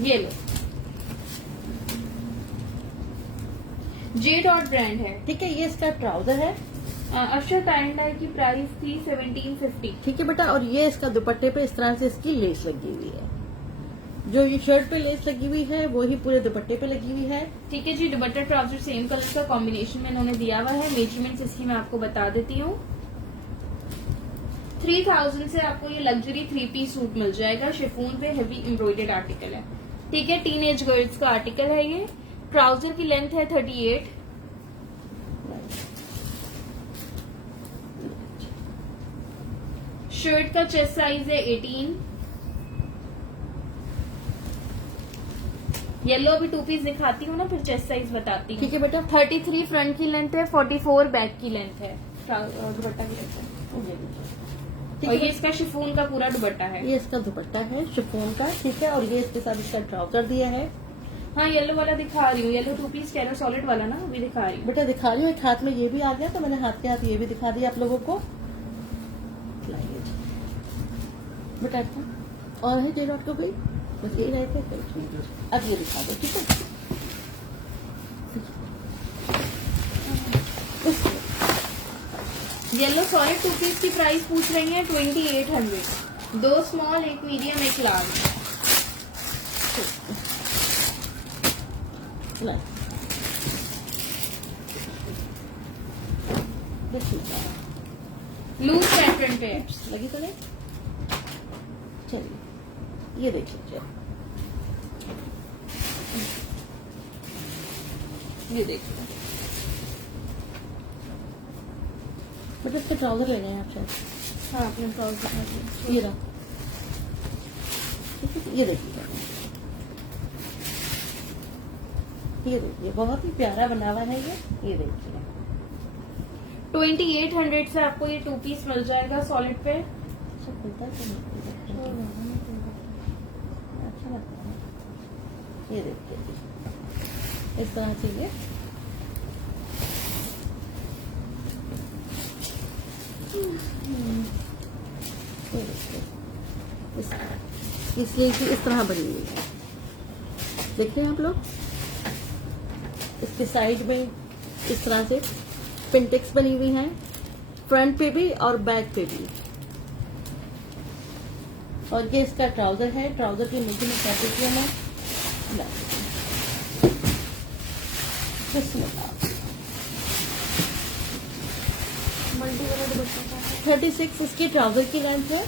ये लो, जे डॉट ब्रांड है। ठीक है, ये इसका ट्राउजर है। अक्षर पैरेंटाइल की प्राइस थी 1750। ठीक है बेटा, और ये इसका दुपट्टे पे इस तरह से इसकी लेस लगी हुई है। जो ये शर्ट पे लेस लगी हुई है वो ही पूरे दुपट्टे पे लगी हुई है। ठीक है जी, दुपट्टा ट्राउजर सेम कलर का कॉम्बिनेशन में इन्होंने दिया हुआ है। मेजरमेंट्स इसकी मैं आपको बता देती हूँ। 3000 से आपको ये लग्जरी 3 पीस सूट मिल जाएगा। शिफॉन पे हेवी एम्ब्रॉयडर्ड आर्टिकल है। ठीक है, टीनेज गर्ल्स का आर्टिकल है ये। ट्राउजर की लेंथ है 38। शर्ट का चेस्ट साइज है 18। येलो अभी 2 पीस दिखाती हूँ ना, फिर चेस्ट साइज बताती हूँ। ठीक है बेटा। 33 फ्रंट की लेंथ है, 44 बैक की लेंथ है, दुपट्टा की लेंथ है। ठीक और है, ये इसका शिफॉन का पूरा दुपट्टा है। ये इसका दुपट्टा है शिफॉन का। ठीक है, और ये इसके साथ इसका ट्राउजर दिया है। हाँ येलो वाला दिखा रही हूँ, येलो 2 पीस कह रहे हो, सॉलिड वाला ना, अभी दिखा रही हूँ। बेटा दिखा रही हूँ, एक हाथ में ये भी आ गया तो मैंने हाथ के हाथ ये भी दिखा दिया आप लोगों को। लाइए जी। बेटा अच्छा और है जे डॉट को कोई बस यही रहे थे। अब ये दिखा दो। ठीक है, येलो सॉलिड 2 पीस की प्राइस पूछ रही है 2800। 2 स्मॉल, एक मीडियम, एक लार्ज। ला। देखिए लूज पैटर्न पे है। लगी तो नहीं। चलिए ये देखिए, चलिए ये देखिए, बेटा इसके ट्राउजर लेने हैं आप शायद। हाँ अपने ट्राउजर दिखा दिए। ये रहा। ठीक है, ये देखिए, ये देखिए बहुत ही प्यारा बना हुआ है ये देखिए। 2800 से आपको ये 2 पीस मिल जाएगा सॉलिड पे। अच्छा खुलता है तो नहीं? अच्छा लगता है। ये देखिए जी, इस तरह से ये देखिए, इसलिए कि इस तरह बनी हुई है। देखते हैं आप लोग, इसके साइड में इस तरह से पिंटेक्स बनी हुई हैं, फ्रंट पे भी और बैक पे भी। और ये इसका ट्राउजर है। ट्राउजर के नीचे में फैब्रिक है मल्टी वाला दुपट्टा 36 इसकी ट्राउजर की लेंथ है।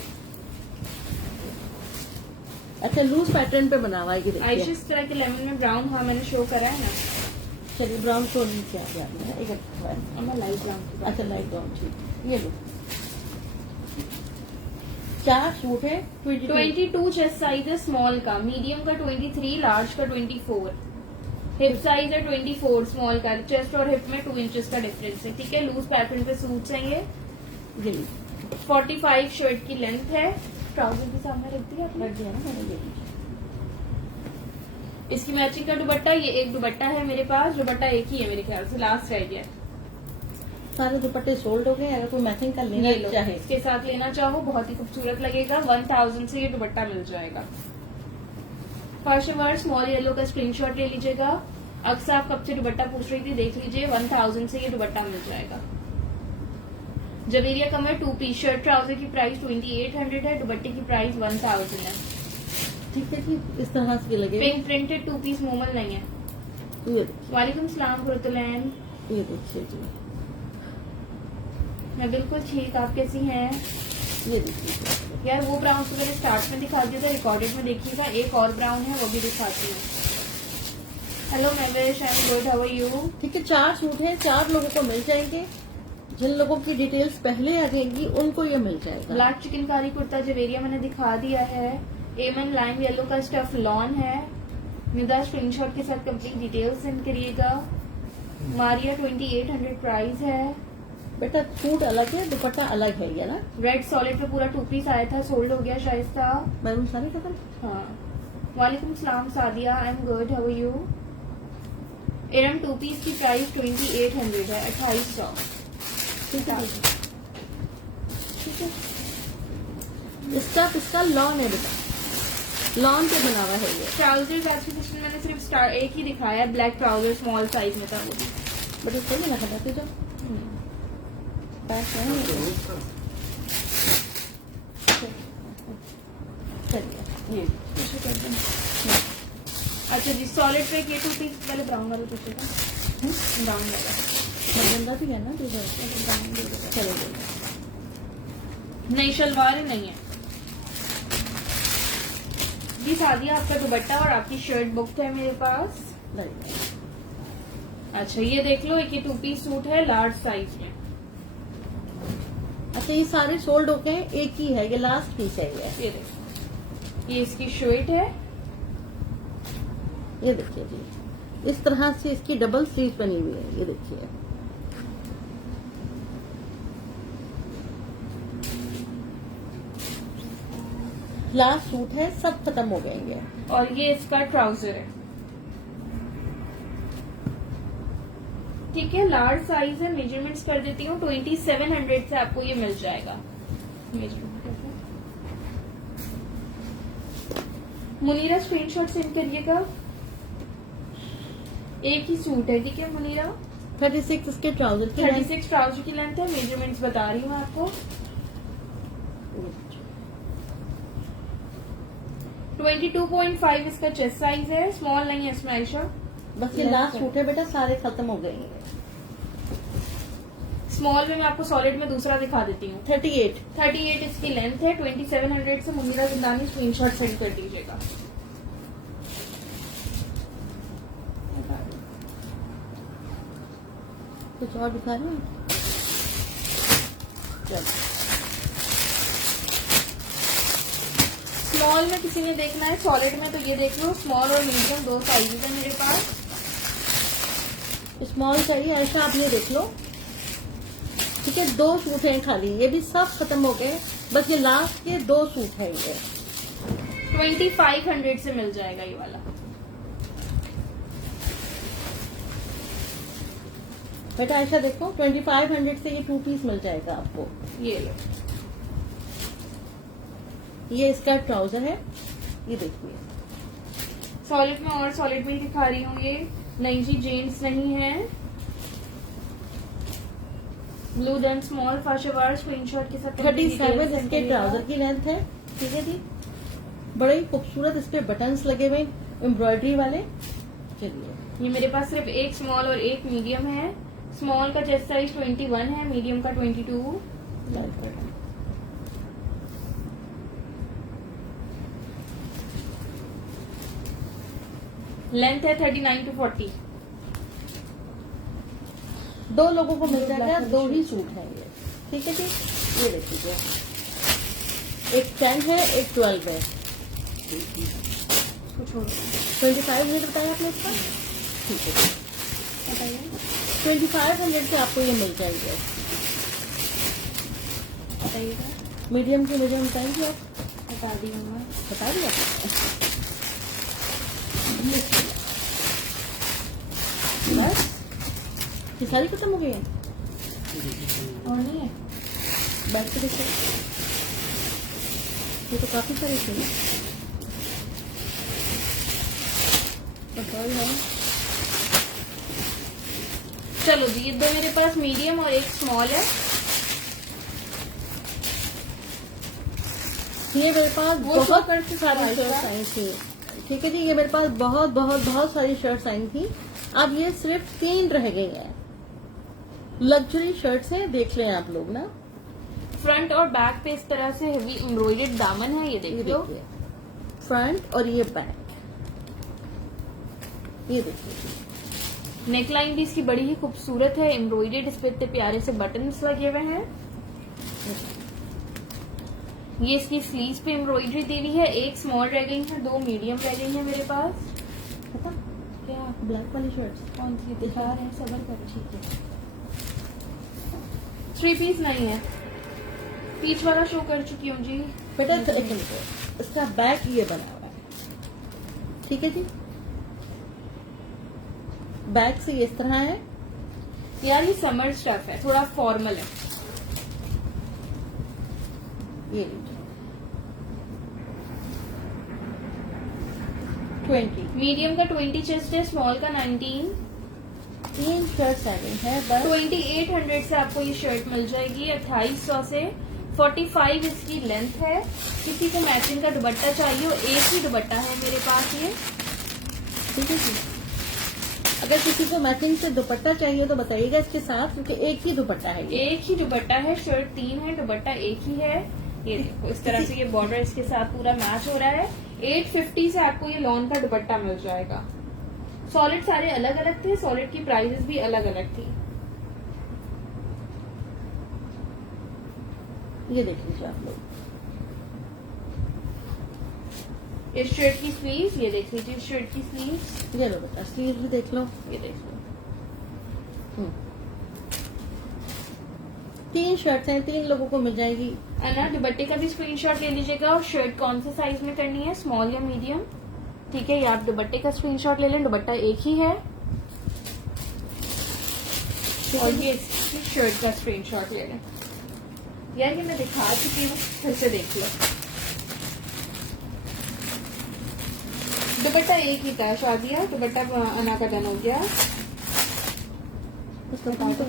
अच्छा लूज पैटर्न पे बना हुआ है ये आयशा देखिए। इस तरह के लेमन में ब्राउन, हाँ मैंने शो करा है ना। चलिए ब्राउन तो नीचे आ गया है, एक अच्छा है। और मैं लाइट ब्राउन। अच्छा लाइट ब्राउन, ठीक। ये लो 4 सूट है। 22 चेस्ट साइज है स्मॉल का, मीडियम का 23, लार्ज का 24। हिप साइज है 24 स्मॉल का। चेस्ट और हिप में 2 इंचेस का डिफरेंस है। ठीक है, लूज पैटर्न पे सूट्स हैं ये। ये लो 45 शर्ट की लेंथ है। ट्राउजर भी सामने रख दिया आपने। रख दिया ना मैंने, ये लीजिए। इसकी मैचिंग का दुपट्टा, ये एक दुपट्टा है मेरे पास। दुपट्टा एक ही है मेरे ख्याल से, लास्ट रह गया। सारे दुपट्टे सोल्ड हो गए। अगर कोई मैचिंग का लेना ये लो, चाहे इसके साथ लेना चाहो बहुत ही खूबसूरत लगेगा। 1000 से ये दुपट्टा मिल जाएगा। फर्स्ट वर्ड स्मॉल येलो का स्क्रीनशॉट ले लीजिएगा। अक्सर आप कब से दुपट्टा पूछ रही थी, देख लीजिए। 1000 से ये दुपट्टा मिल जाएगा। जवेरिया कमर 2 पीस शर्ट ट्राउजर की प्राइस 2800 है, दुपट्टे की प्राइस 1000 है। ठीक है जी, इस तरह से लगेगा। पिंक प्रिंटेड 2 पीस मोमल नहीं है। ये देखिए, वालेकुम सलाम फुरतुलैन। ये देखिए जी। मैं बिल्कुल ठीक, आप कैसी हैं? ये देखिए, यार वो ब्राउन तो मैंने स्टार्ट में दिखा दिया था, रिकॉर्डेड में देखिएगा। एक और ब्राउन है, वो भी दिखाती हूँ। Hello Mavish, I am good, how are you? ठीक है। 4 सूट हैं, 4 लोगों को मिल जाएंगे। जिन लोगों की डिटेल्स पहले आ जाएंगी उनको ये मिल जाएगा। ब्लैक चिकनकारी कुर्ता जवेरिया मैंने दिखा दिया है। एमन लाइम येलो का स्टफ लॉन है। निदा स्क्रीनशॉट के साथ कंप्लीट डिटेल्स सेंड करिएगा। मारिया 2800 प्राइस है। बेटा सूट अलग है, दुपट्टा अलग है ये ना। रेड सॉलिड पे पूरा 2 पीस आया था, सोल्ड हो गया शाइस्ता। मैरून सारी खत्म। हाँ, वालेकुम सलाम Sadia, I am good, how are you? Eram 2 piece की प्राइस 2800 है, 2800। ठीक है, ठीक है। इसका लॉन है बेटा, लॉन पे बना हुआ है ये। ट्राउजर्स आज की सेक्शन मैंने सिर्फ एक ही दिखाया, ब्लैक ट्राउजर स्मॉल साइज में था वो भी। बेटा सही ना बताती जो पैक है। चलिए ये अच्छा जी, सॉलिड पे ये 2 पीस पहले ब्राउन वाला पूछेगा। ब्राउन वाला मजेंदा भी है ना इधर। ब्राउन दे देगा। चलेगा। नहीं, शलवार ही नहीं है जी। सादिया आपका दुपट्टा और आपकी शर्ट बुक है मेरे पास। अच्छा ये देख लो, एक ये 2 पीस सूट है लार्ज साइज में। अच्छा ये सारे सोल्ड होके हैं, एक ही है, ये लास्ट पीस है ये देखो, ये इसकी शर्ट है। ये देखिए जी, इस तरह से इसकी डबल स्लीव बनी हुई है। ये देखिए, लास्ट सूट है, सब खत्म हो गएंगे। और ये इसका ट्राउजर है। ठीक है, लार्ज साइज है। मेजरमेंट्स कर देती हूँ। 2700 से आपको ये मिल जाएगा। मुनीरा स्क्रीनशॉट सेंड करिएगा। एक ही सूट है, ठीक है मुनीरा। 36 इसके ट्राउजर की 36 ट्राउजर की लेंथ है। मेजरमेंट्स बता रही हूँ आपको। 22.5 इसका चेस्ट साइज है। स्मॉल नहीं है इसमें आयशा। बस ये लास्ट सूट है बेटा, सारे खत्म हो गए हैं। स्मॉल में मैं आपको सॉलिड में दूसरा दिखा देती हूँ। 38 इसकी लेंथ है। 2700 से मुनीरा जिंदानी स्क्रीनशॉट सेंड कर दीजिएगा। कुछ और दिखा रहे हैं? चलो स्मॉल में किसी ने देखना है, सॉलिड में तो ये देख लो। स्मॉल और मीडियम 2 साइजेस है मेरे पास। स्मॉल चाहिए ऐसा, आप ये देख लो। ठीक है, 2 सूट हैं खाली, ये भी सब खत्म हो गए। बस ये लास्ट के 2 सूट हैं ये। 2500 से मिल जाएगा ये वाला। बेटा ऐसा देखो, 2500 से ये 2 पीस मिल जाएगा आपको। ये लो, ये इसका ट्राउजर है, ये देखिए। सॉलिड में और सॉलिड में ही दिखा रही हूँ ये। नहीं जी, जेंट्स नहीं है। ब्लू डन स्मॉल फाशवार स्क्रीनशॉट के साथ 37 इसके ट्राउजर की लेंथ है। ठीक है जी, बड़े ही खूबसूरत इस पे बटन्स लगे हुए एम्ब्रॉयडरी वाले। चलिए, ये मेरे पास सिर्फ एक स्मॉल और एक मीडियम है। स्मॉल का चेस्ट साइज 21 है, मीडियम का 22। लेंथ है 39 to 40। 2 लोगों को मिल जाएगा, 2 ही सूट हैं ये। ठीक है जी, ये देखिए, एक 10 है, एक 12 है। कुछ और 2500 बताया आपने इसका? ठीक है जी, बताइए। 2500 से आपको ये मिल जाएगा। बताइएगा। मीडियम की मीडियम बताएंगे आप? बता दी हूँ मैं। बता दिया। बस ये सारी खत्म हो गई है। और नहीं है? बैठ के देखो, ये तो काफी सारी थी। बताओ यार। चलो जी, ये 2 मेरे पास मीडियम और एक स्मॉल है। ये मेरे पास वो बहुत करके सारी शर्ट्स आई थी। ठीक है जी, ये मेरे पास बहुत बहुत बहुत सारी शर्ट्स आई थी। अब ये सिर्फ 3 रह गई है। लग्जरी शर्ट्स हैं, देख लें आप लोग ना। फ्रंट और बैक पे इस तरह से हेवी एम्ब्रॉयडर्ड दामन है, ये ये देख लो। देखिए फ्रंट और ये बैक, ये देखिए। नेकलाइन भी इसकी बड़ी ही खूबसूरत है, एम्ब्रॉयडर्ड, इस पे इतने प्यारे से बटन्स लगे हुए हैं। ये इसकी स्लीव्स पे एम्ब्रॉयडरी दी हुई है। एक स्मॉल रह गई है, 2 मीडियम रह गई है मेरे पास। पता क्या ब्लैक वाली शर्ट्स कौन सी दिखा रहे हैं, सबर कर। ठीक है। 3 पीस नहीं है, पीच वाला शो कर चुकी हूँ जी। बेटा एक मिनट, इसका बैक ये बना हुआ है, ठीक है जी। बैक से इस तरह है, यार ये समर स्टफ है, थोड़ा फॉर्मल है। ये लीजिए 20। मीडियम का 20 चेस्ट है, स्मॉल का 19। 3 शर्ट्स आ गई है बस। 2800 से आपको ये शर्ट मिल जाएगी, 2800 से। 45 इसकी लेंथ है। किसी को मैचिंग का दुपट्टा चाहिए हो, एक ही दुपट्टा है मेरे पास ये। ठीक है जी, अगर किसी को मैचिंग से दुपट्टा चाहिए तो बताइएगा इसके साथ, क्योंकि एक ही दुपट्टा है ये। एक ही दुपट्टा है, शर्ट 3 है, दुपट्टा एक ही है। ये देखो इस तरह से ये बॉर्डर इसके साथ पूरा मैच हो रहा है। 850 से आपको ये लॉन का दुपट्टा मिल जाएगा। सॉलिड सारे अलग अलग थे, सॉलिड की प्राइसेस भी अलग अलग थी। ये देख लीजिए आप लोग। इस शर्ट की स्लीव ये देख लीजिए, इस शर्ट की स्लीव ये लो बेटा, स्लीव भी देख लो। ये देख लो। 3 शर्ट्स हैं, 3 लोगों को मिल जाएगी। अना दुपट्टे का भी स्क्रीनशॉट ले लीजिएगा, और शर्ट कौन से साइज में करनी है, स्मॉल या मीडियम। ठीक है, ये आप दुपट्टे का स्क्रीनशॉट ले लें, दुपट्टा एक ही है। और ये इसकी शर्ट का स्क्रीनशॉट ले लें। यार ये मैं दिखा चुकी हूँ, फिर से देख लो। दुपट्टा एक ही था, शादिया दुपट्टा अना का डन हो गया। उसको बता दो।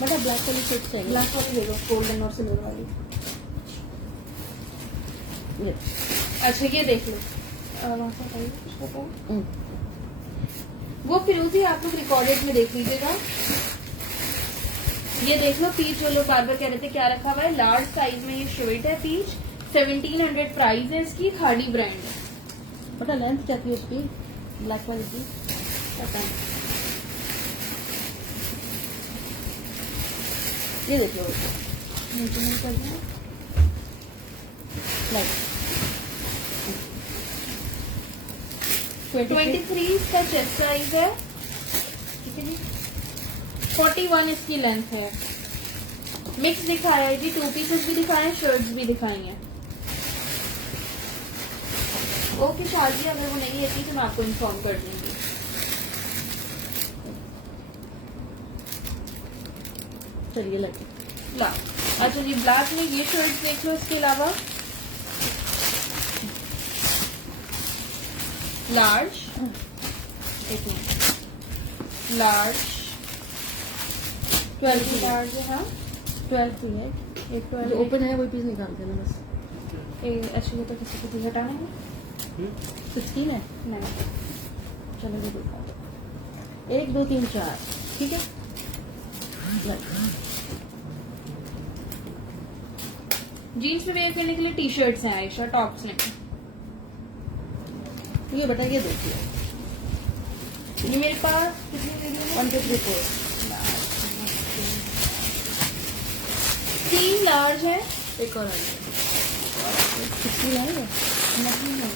बेटा ब्लैक वाली शर्ट चाहिए। ब्लैक वाली ले लो, गोल्डन और सिल्वर वाली। ये। अच्छा ये देख लो, वहाँ से हटाइए, कुछ बताओ। हम्म। वो फिरोजी आप लोग रिकॉर्डेड में देख लीजिएगा। ये देख लो, पीच जो लोग बार बार कह रहे थे क्या रखा हुआ है, लार्ज साइज में ये शर्ट है पीच। 1700 प्राइस है इसकी, खाड़ी ब्रांड है। बेटा लेंथ क्या थी उसकी ब्लैक वाली की? पता नहीं। ये देख लो मेजरमेंट कर दिया। लाइक 23 इसका चेस्ट साइज है, ठीक है जी। 41 इसकी लेंथ है। मिक्स दिखाया है जी, 2 पीसेस भी दिखाए हैं, शर्ट्स भी दिखाई हैं। ओके शादी, अगर वो नहीं लेती तो मैं आपको इन्फॉर्म कर दूंगी। चलिए लगे। ला अच्छा जी, ब्लैक में ये शर्ट देख लो। इसके अलावा लार्ज, एक मिनट, लार्ज 12 की लार्ज है। हाँ 12 की है, एक 12 ओपन है वही पीस निकाल देना बस। एक्चुअली तो किसी को भी हटाना है 16 है। नहीं। चलो ये दिखा दो, 1 2 3 4, ठीक है। जीन्स में वेयर करने के लिए टी शर्ट्स हैं आयशा, टॉप्स नहीं। ये बेटा ये देखिए, ये मेरे पास कितनी वीडियो है? 1 2 3 4 3 लार्ज है, एक और आ गया। 16 आएगा। नहीं है,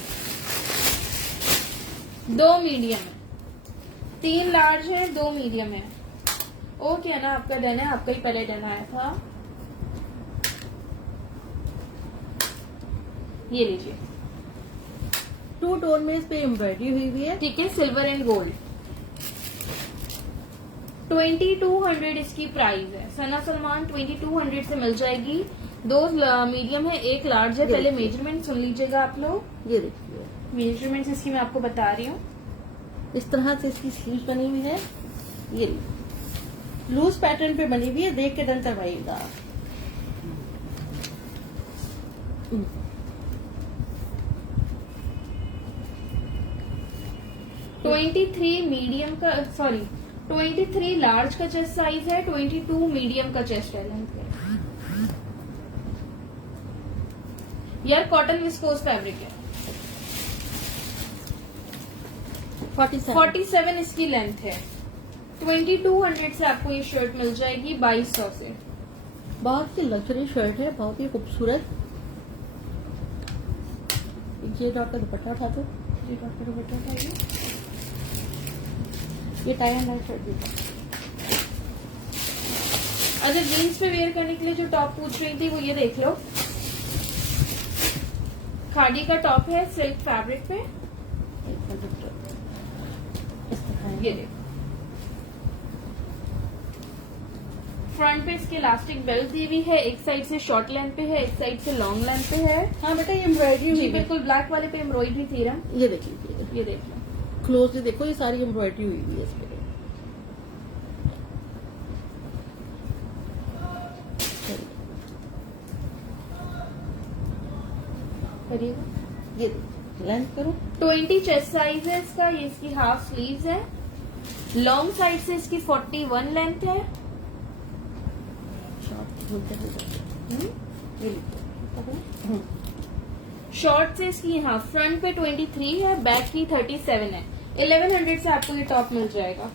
2 मीडियम है। 3 लार्ज है, 2 मीडियम है। ओके ना, आपका डन है, आपका ही पहले डन आया था। ये लीजिए, 2 टोन में इस पे एम्ब्रॉयडरी हुई है। ठीक है, सिल्वर एंड गोल्ड। 2200 इसकी प्राइस है। सना सलमान 2200 से मिल जाएगी। 2 मीडियम है, 1 लार्ज है। पहले मेजरमेंट सुन लीजिएगा आप लोग। ये देखिए, मेजरमेंट इसकी मैं आपको बता रही हूँ। इस तरह से इसकी स्लीव बनी हुई है। ये लूज पैटर्न पे बनी हुई है, देख के डन करवाइएगा। 2200 23 मीडियम का, सॉरी 23 लार्ज का चेस्ट साइज है, 22 मीडियम का चेस्ट है लेंथ है। यार कॉटन विस्कोस फैब्रिक है। 47 इसकी लेंथ है। 2200 से आपको ये शर्ट मिल जाएगी 2200 से। बहुत ही लग्जरी शर्ट है, बहुत ही खूबसूरत। ये डॉट का दुपट्टा उठा दो, जी डॉक्टर दुपट्टा उठाइए। ये टाई एंड डाई शर्ट भी था। अच्छा जीन्स पे वेयर करने के लिए जो टॉप पूछ रही थी वो ये देख लो, खादी का टॉप है सिल्क फैब्रिक पे, ये देखो। फ्रंट पे इसके इलास्टिक बेल्ट दी हुई है, एक साइड से शॉर्ट लेंथ पे है, एक साइड से लॉन्ग लेंथ पे है। हाँ बेटा, ये एम्ब्रॉयडरी जी बिल्कुल, ब्लैक वाले पे एम्ब्रॉयडरी थी ना, ये देख लीजिए, ये देख लो। क्लोजली देखो, ये सारी एम्ब्रॉयडरी हुई हुई है इस पे। करिएगा। ये देखिए, लेंथ करो। 20 चेस्ट साइज है इसका, ये इसकी हाफ स्लीव्स है। लॉन्ग साइड से इसकी 41 लेंथ है। शॉर्ट बोलते हैं ये लीजिए। शॉर्ट से इसकी यहाँ फ्रंट पे 23 है, बैक की 37 है। 1100 से आपको ये टॉप मिल जाएगा।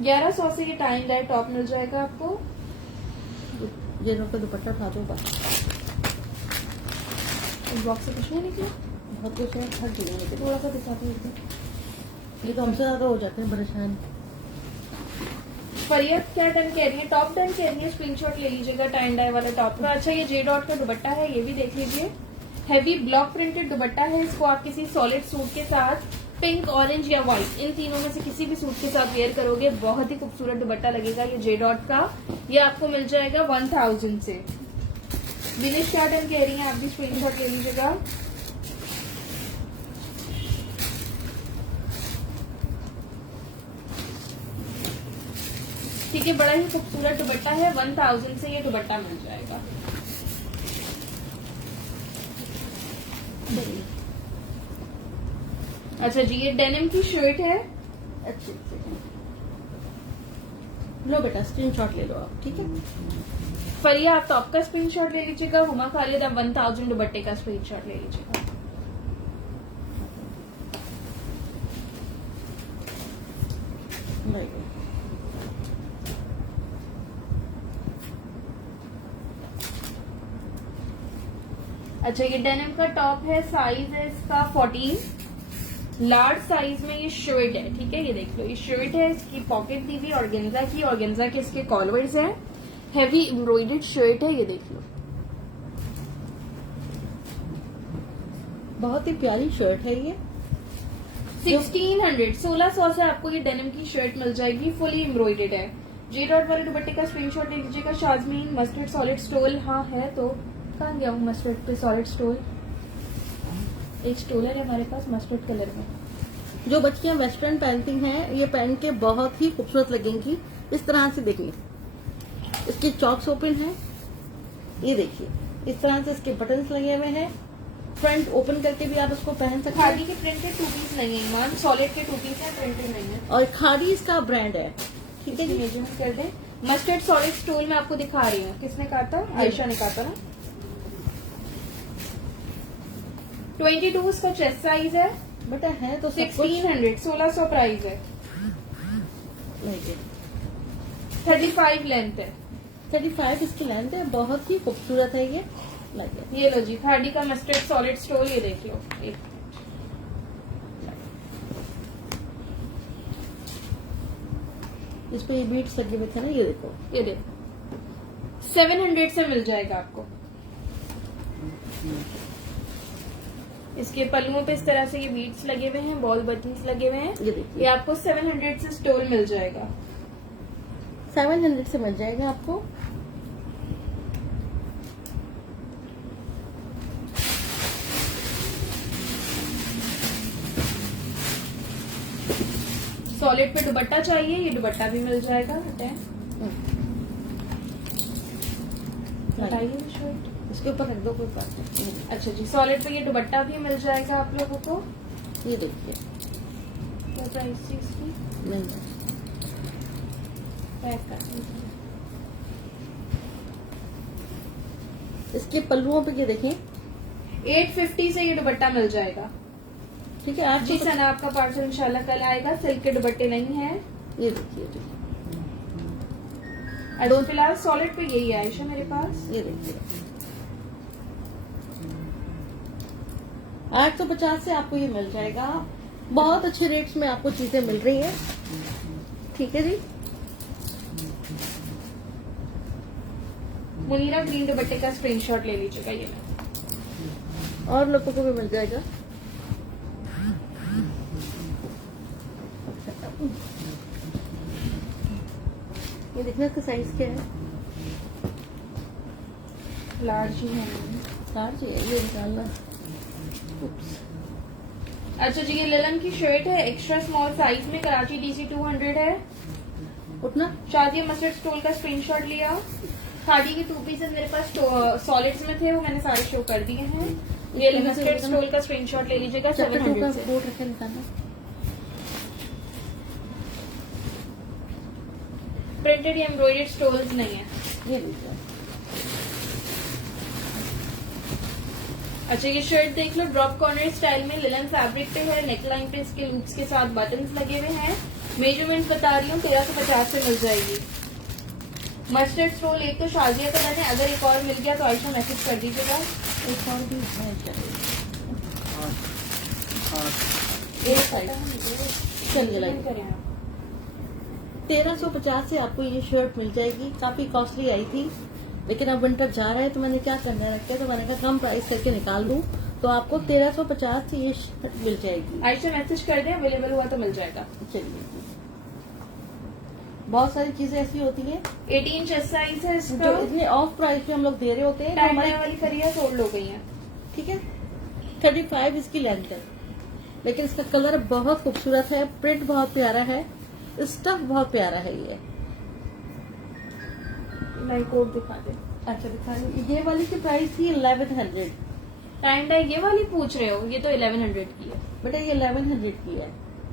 1100 से ये टाई एंड डाई टॉप मिल जाएगा आपको। ये डॉट का दुपट्टा उठा दो बस। इस बॉक्स से कुछ नहीं निकला, बहुत कुछ है, थक गई है। थोड़ा सा दिखाते हैं। ये तो हमसे ज्यादा हो जाते हैं परेशान। फरिया क्या डन कह रही है, टॉप डन कह रही है, स्क्रीनशॉट ले लीजिएगा टाई एंड डाई वाला टॉप का। अच्छा ये जे डॉट का दुपट्टा है, ये भी देख लीजिए। हैवी ब्लॉक प्रिंटेड दुपट्टा है, इसको आप किसी सॉलिड सूट के साथ, पिंक, ऑरेंज या व्हाइट, इन तीनों में से किसी भी सूट के साथ वेयर करोगे, बहुत ही खूबसूरत दुपट्टा लगेगा। ये जे डॉट का, ये आपको मिल जाएगा 1000 से। विनिश क्या डन कह रही है, आप भी स्क्रीनशॉट ले लीजिएगा। ठीक है, बड़ा ही खूबसूरत दुपट्टा है, 1000 से ये दुपट्टा मिल जाएगा। अच्छा जी, ये डेनिम की शर्ट है। अच्छे से लो बेटा, स्क्रीनशॉट ले लो आप, ठीक है। फरिया आप टॉप का स्क्रीनशॉट ले लीजिएगा, हुमा खालिद आप 1000 दुपट्टे का स्क्रीनशॉट ले लीजिएगा। राइट। अच्छा ये डेनिम का टॉप है, साइज है इसका 14, लार्ज साइज में ये शर्ट है। ठीक है, ये देख लो, ये शर्ट है, इसकी पॉकेट दी हुई ऑर्गेन्जा की, ऑर्गेन्जा के इसके कॉलवर्स हैं, हैवी एम्ब्रॉयडर्ड शर्ट है, ये देख लो। बहुत ही प्यारी शर्ट है ये। 1600 से आपको ये डेनिम की शर्ट मिल जाएगी, फुली एम्ब्रॉयडर्ड है। जे डॉट वाले दुपट्टे का स्क्रीनशॉट ले लीजिएगा। शाजमीन मस्टर्ड सॉलिड स्टोल, हाँ है तो कहाँ गया हूँ मस्टर्ड पे सॉलिड स्टोल, एक स्टोलर है हमारे पास मस्टर्ड कलर में। जो बच्चियां वेस्टर्न पहनती हैं, ये पहन के बहुत ही खूबसूरत लगेंगी। इस तरह से देखिए, इसके चॉक्स ओपन हैं, ये देखिए इस तरह से इसके बटन्स लगे हुए हैं। फ्रंट ओपन करके भी आप इसको पहन सकते खादी हैं। के प्रिंटेड 2 पीस नहीं है ईमान, सॉलिड के 2 पीस है, प्रिंटेड नहीं है। और खादी इसका ब्रांड है, ठीक है जी। मेजरमेंट कर दे। मस्टर्ड सॉलिड स्टोल में आपको दिखा रही हूँ, किसने कहा था, आयशा ने कहा था ना। 22 इसका चेस्ट साइज है, बेटा है तो सब कुछ 1600 प्राइस है। नहीं, 35 लेंथ है। 35 इसकी लेंथ है, बहुत ही खूबसूरत है ये। लगे ये लो जी, खादी का मस्टर्ड सॉलिड स्टोल, ये देख लो। एक इस पे ये बीट्स लगे हुए थे ना, ये देखो। ये देखो 700 से मिल जाएगा आपको। इसके पल्लुओं पे इस तरह से ये बीट्स लगे हुए हैं, बॉल बटन्स लगे हुए हैं। ये देखिए, ये आपको 700 से स्टोल मिल जाएगा। 700 से मिल जाएगा आपको। सॉलिड पे दुपट्टा चाहिए, ये दुपट्टा भी मिल जाएगा। हटाइए शर्ट, इसके ऊपर रख दो, कोई बात नहीं। अच्छा जी, सॉलिड पे ये दुपट्टा भी मिल जाएगा आप लोगों को। ये देखिए, क्या प्राइस थी इसकी? नहीं, पैक कर दीजिए। इसके पल्लुओं पे ये देखें, 850 से ये दुपट्टा मिल जाएगा। ठीक है। 800 जी सना, आपका पार्सल इंशाल्लाह कल आएगा। सिल्क के दुपट्टे नहीं है। ये देखिए जी, अच्छा फिलहाल सॉलिड पे यही है आयशा मेरे पास। ये देखिए 850 से आपको ये मिल जाएगा। बहुत अच्छे रेट्स में आपको चीजें मिल रही हैं। ठीक है जी। मुनीरा ग्रीन दुपट्टे का स्क्रीनशॉट ले लीजिएगा। ये लो। और लोगों को भी मिल जाएगा। ये देखना इसका साइज क्या है। लार्ज ही है। लार्ज है, ये निकालना। उप्स। अच्छा जी, ये लिलन की शर्ट है एक्स्ट्रा स्मॉल साइज में, कराची DC 200 है। उठना। शादिया मस्टर्ड स्टोल का स्क्रीनशॉट लिया। खादी के 2 पीसेस मेरे पास सॉलिड्स में थे, वो मैंने सारे शो कर दिए हैं। ये मस्टर्ड स्टोल का स्क्रीनशॉट ले लीजिएगा। चैप्टर 2 का 700 से। कोड रखे, निकालना। प्रिंटेड या एम्ब्रॉयडर्ड स्टोल्स नहीं है। ये लीजिए। अच्छा ये शर्ट देख लो, ड्रॉप कॉर्नर स्टाइल में लिलन फैब्रिक पे है। नेकलाइन पे इसके लूप्स के साथ बटन्स लगे हुए हैं। मेजरमेंट बता रही हूँ 1350 से मिल जाएगी। मस्टर्ड स्टोल एक तो शादिया का है, अगर एक और मिल गया तो आयशा मैसेज कर दीजिएगा। एक और भी है शायद। एक चल गया। 1350 से आपको ये शर्ट मिल जाएगी। काफी कॉस्टली आई थी, लेकिन अब विंटर जा रहा है तो मैंने क्या करना रखा है, तो मैंने कहा कम प्राइस करके निकाल दूं, तो आपको 1350 से ये शर्ट मिल जाएगी। आयशा मैसेज कर दें, अवेलेबल हुआ तो मिल जाएगा। चलिए, बहुत सारी चीजें ऐसी होती हैं 18 चेस्ट साइज है इसका। जो इतने ऑफ प्राइस पे हम लोग दे रहे होते हैं, तो टाइम हमारी वाली फरिया सोल्ड हो गई है। ठीक है। 35 इसकी लेंथ है, लेकिन इसका कलर बहुत खूबसूरत है, प्रिंट बहुत प्यारा है, स्टफ बहुत प्यारा है। ये मैं कोड दिखा दे। अच्छा दिखा रही। ये वाली की प्राइस थी 1100। टाइम डाई ये वाली पूछ रहे हो, ये तो 1100 की है। बेटा ये 1100 की है।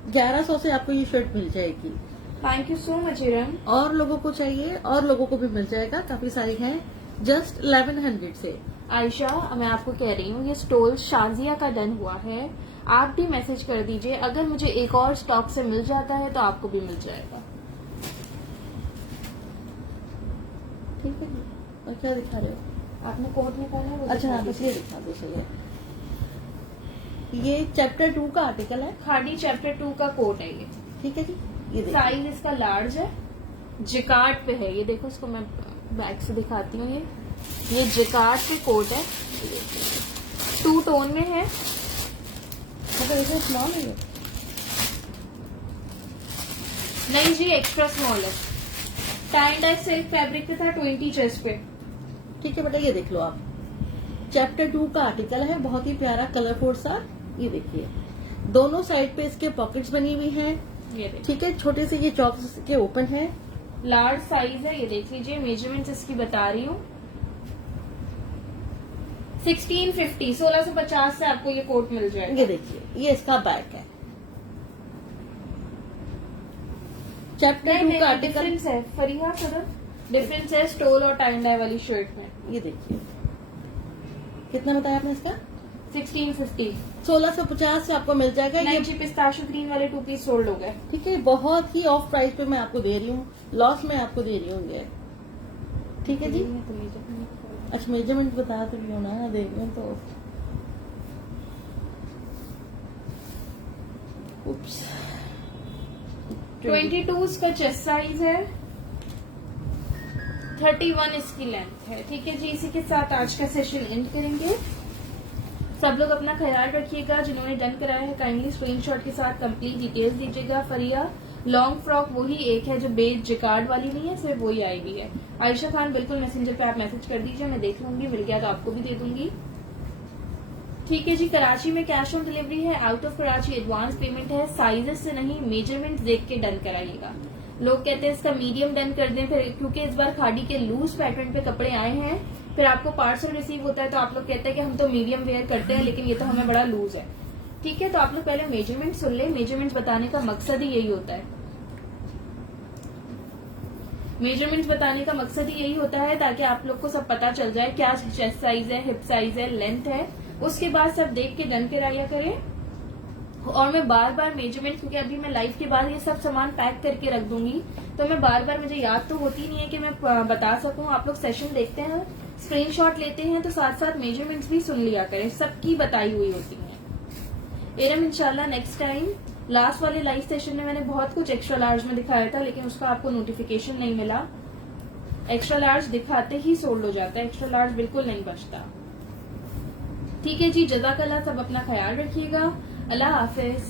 1100 से आपको ये शर्ट मिल जाएगी। Thank you so much Iram. और लोगों को चाहिए, और लोगों को भी मिल जाएगा, काफी सारी हैं। जस्ट 1100 से। आयशा मैं आपको कह रही हूँ, ये स्टोल शाजिया का डन हुआ है। आप भी मैसेज कर दीजिए, अगर मुझे एक और स्टॉक से मिल जाता है तो आपको भी मिल जाएगा। ठीक है। और क्या दिखा रहे हो? आपने कोड निकाला है वो अच्छा हाँ, दिखा बस ये दिखा दो। चलिए, ये चैप्टर 2 का आर्टिकल है। दीजिए। खादी चैप्टर 2 का कोट है ये। ठीक है जी। ये देखिए। साइज इसका लार्ज है, जिकार्ड पे है। ये देखो, इसको मैं बैक से दिखाती हूँ। ये जिकार्ड पे कोट है, 2 टोन में है। मतलब इसे स्मॉल है ये? नहीं जी, एक्स्ट्रा स्मॉल है। टाई डाई सिल्क फैब्रिक पे था, 20 चेस्ट पे। ठीक है बेटा, ये देख लो आप। चैप्टर 2 का आर्टिकल है, बहुत ही प्यारा कलरफुल सा। ये देखिए, दोनों साइड पे इसके पॉकेट्स बनी हुई हैं। ये देखिए, ठीक है। छोटे से ये चॉक्स के ओपन है। लार्ज साइज है। ये देख लीजिए, मेजरमेंट इसकी बता रही हूँ 1650, 1650 से आपको ये कोट मिल जाएगा। ये देखिए, ये इसका बैक है। चैप्टर 2 का आर्टिकल। डिफरेंस है फरीहा सदर, डिफरेंस है स्टोल और टाई डाई वाली शर्ट में। ये देखिए, कितना बताया आपने इसका? 1650। 1650 से आपको मिल जाएगा ये। नहीं जी, पिस्ताशो ग्रीन वाले 2 पीस सोल्ड हो गए। ठीक है। बहुत ही ऑफ प्राइस पे मैं आपको दे रही हूँ, लॉस में आपको दे रही हूँ ये। ठीक है जी। अच्छा मेजरमेंट बता तो रही हूँ ना, दे रही हूँ तो। उप्स। 22 इसका चेस्ट साइज है, 31 इसकी लेंथ है। ठीक है जी, इसी के साथ आज का सेशन एंड करेंगे। सब लोग अपना ख्याल रखिएगा। जिन्होंने डन कराया है काइंडली स्क्रीनशॉट के साथ कंप्लीट डिटेल्स दीजिएगा। फरिया लॉन्ग फ्रॉक वही एक है जो बेज जिकार्ड वाली नहीं है, सिर्फ वही आई हुई है। आयशा खान बिल्कुल मैसेंजर पे आप मैसेज कर दीजिए, मैं देख लूंगी, मिल गया तो आपको भी दे दूंगी। ठीक है जी, कराची में कैश ऑन डिलीवरी है, out of Karachi advance payment है। साइजेस से नहीं, मेजरमेंट देख के डन कराइएगा। लोग कहते हैं इसका मीडियम डन कर दें, फिर क्योंकि इस बार खादी के लूज पैटर्न पे कपड़े आए हैं, फिर आपको पार्सल रिसीव होता है तो आप लोग कहते हैं कि हम तो मीडियम वेयर करते हैं, लेकिन ये तो हमें बड़ा लूज है। ठीक है, तो आप लोग पहले मेजरमेंट सुन ले। मेजरमेंट बताने का मकसद ही यही होता है। मेजरमेंट बताने का मकसद ही यही होता है ताकि आप लोग को सब पता चल जाए क्या चेस्ट साइज है, हिप साइज है, लेंथ है। उसके बाद सब देख के डन कराया करें। और मैं बार बार मेजरमेंट, क्योंकि अभी मैं लाइव के बाद ये सब सामान पैक करके रख दूंगी, तो मैं बार बार, मुझे याद तो होती नहीं है कि मैं बता सकूं। आप लोग सेशन देखते हैं, स्क्रीनशॉट लेते हैं, तो साथ साथ मेजरमेंट्स भी सुन लिया करें, सबकी बताई हुई होती है। एरम इंशाल्लाह नेक्स्ट टाइम, लास्ट वाले लाइव सेशन में मैंने बहुत कुछ एक्स्ट्रा लार्ज में दिखाया था, लेकिन उसका आपको नोटिफिकेशन नहीं मिला। एक्स्ट्रा लार्ज दिखाते ही सोल्ड हो जाता है, एक्स्ट्रा लार्ज बिल्कुल नहीं बचता। ठीक है जी, जज़ाकल्लाह, सब अपना ख्याल रखिएगा। अल्लाह हाफिज।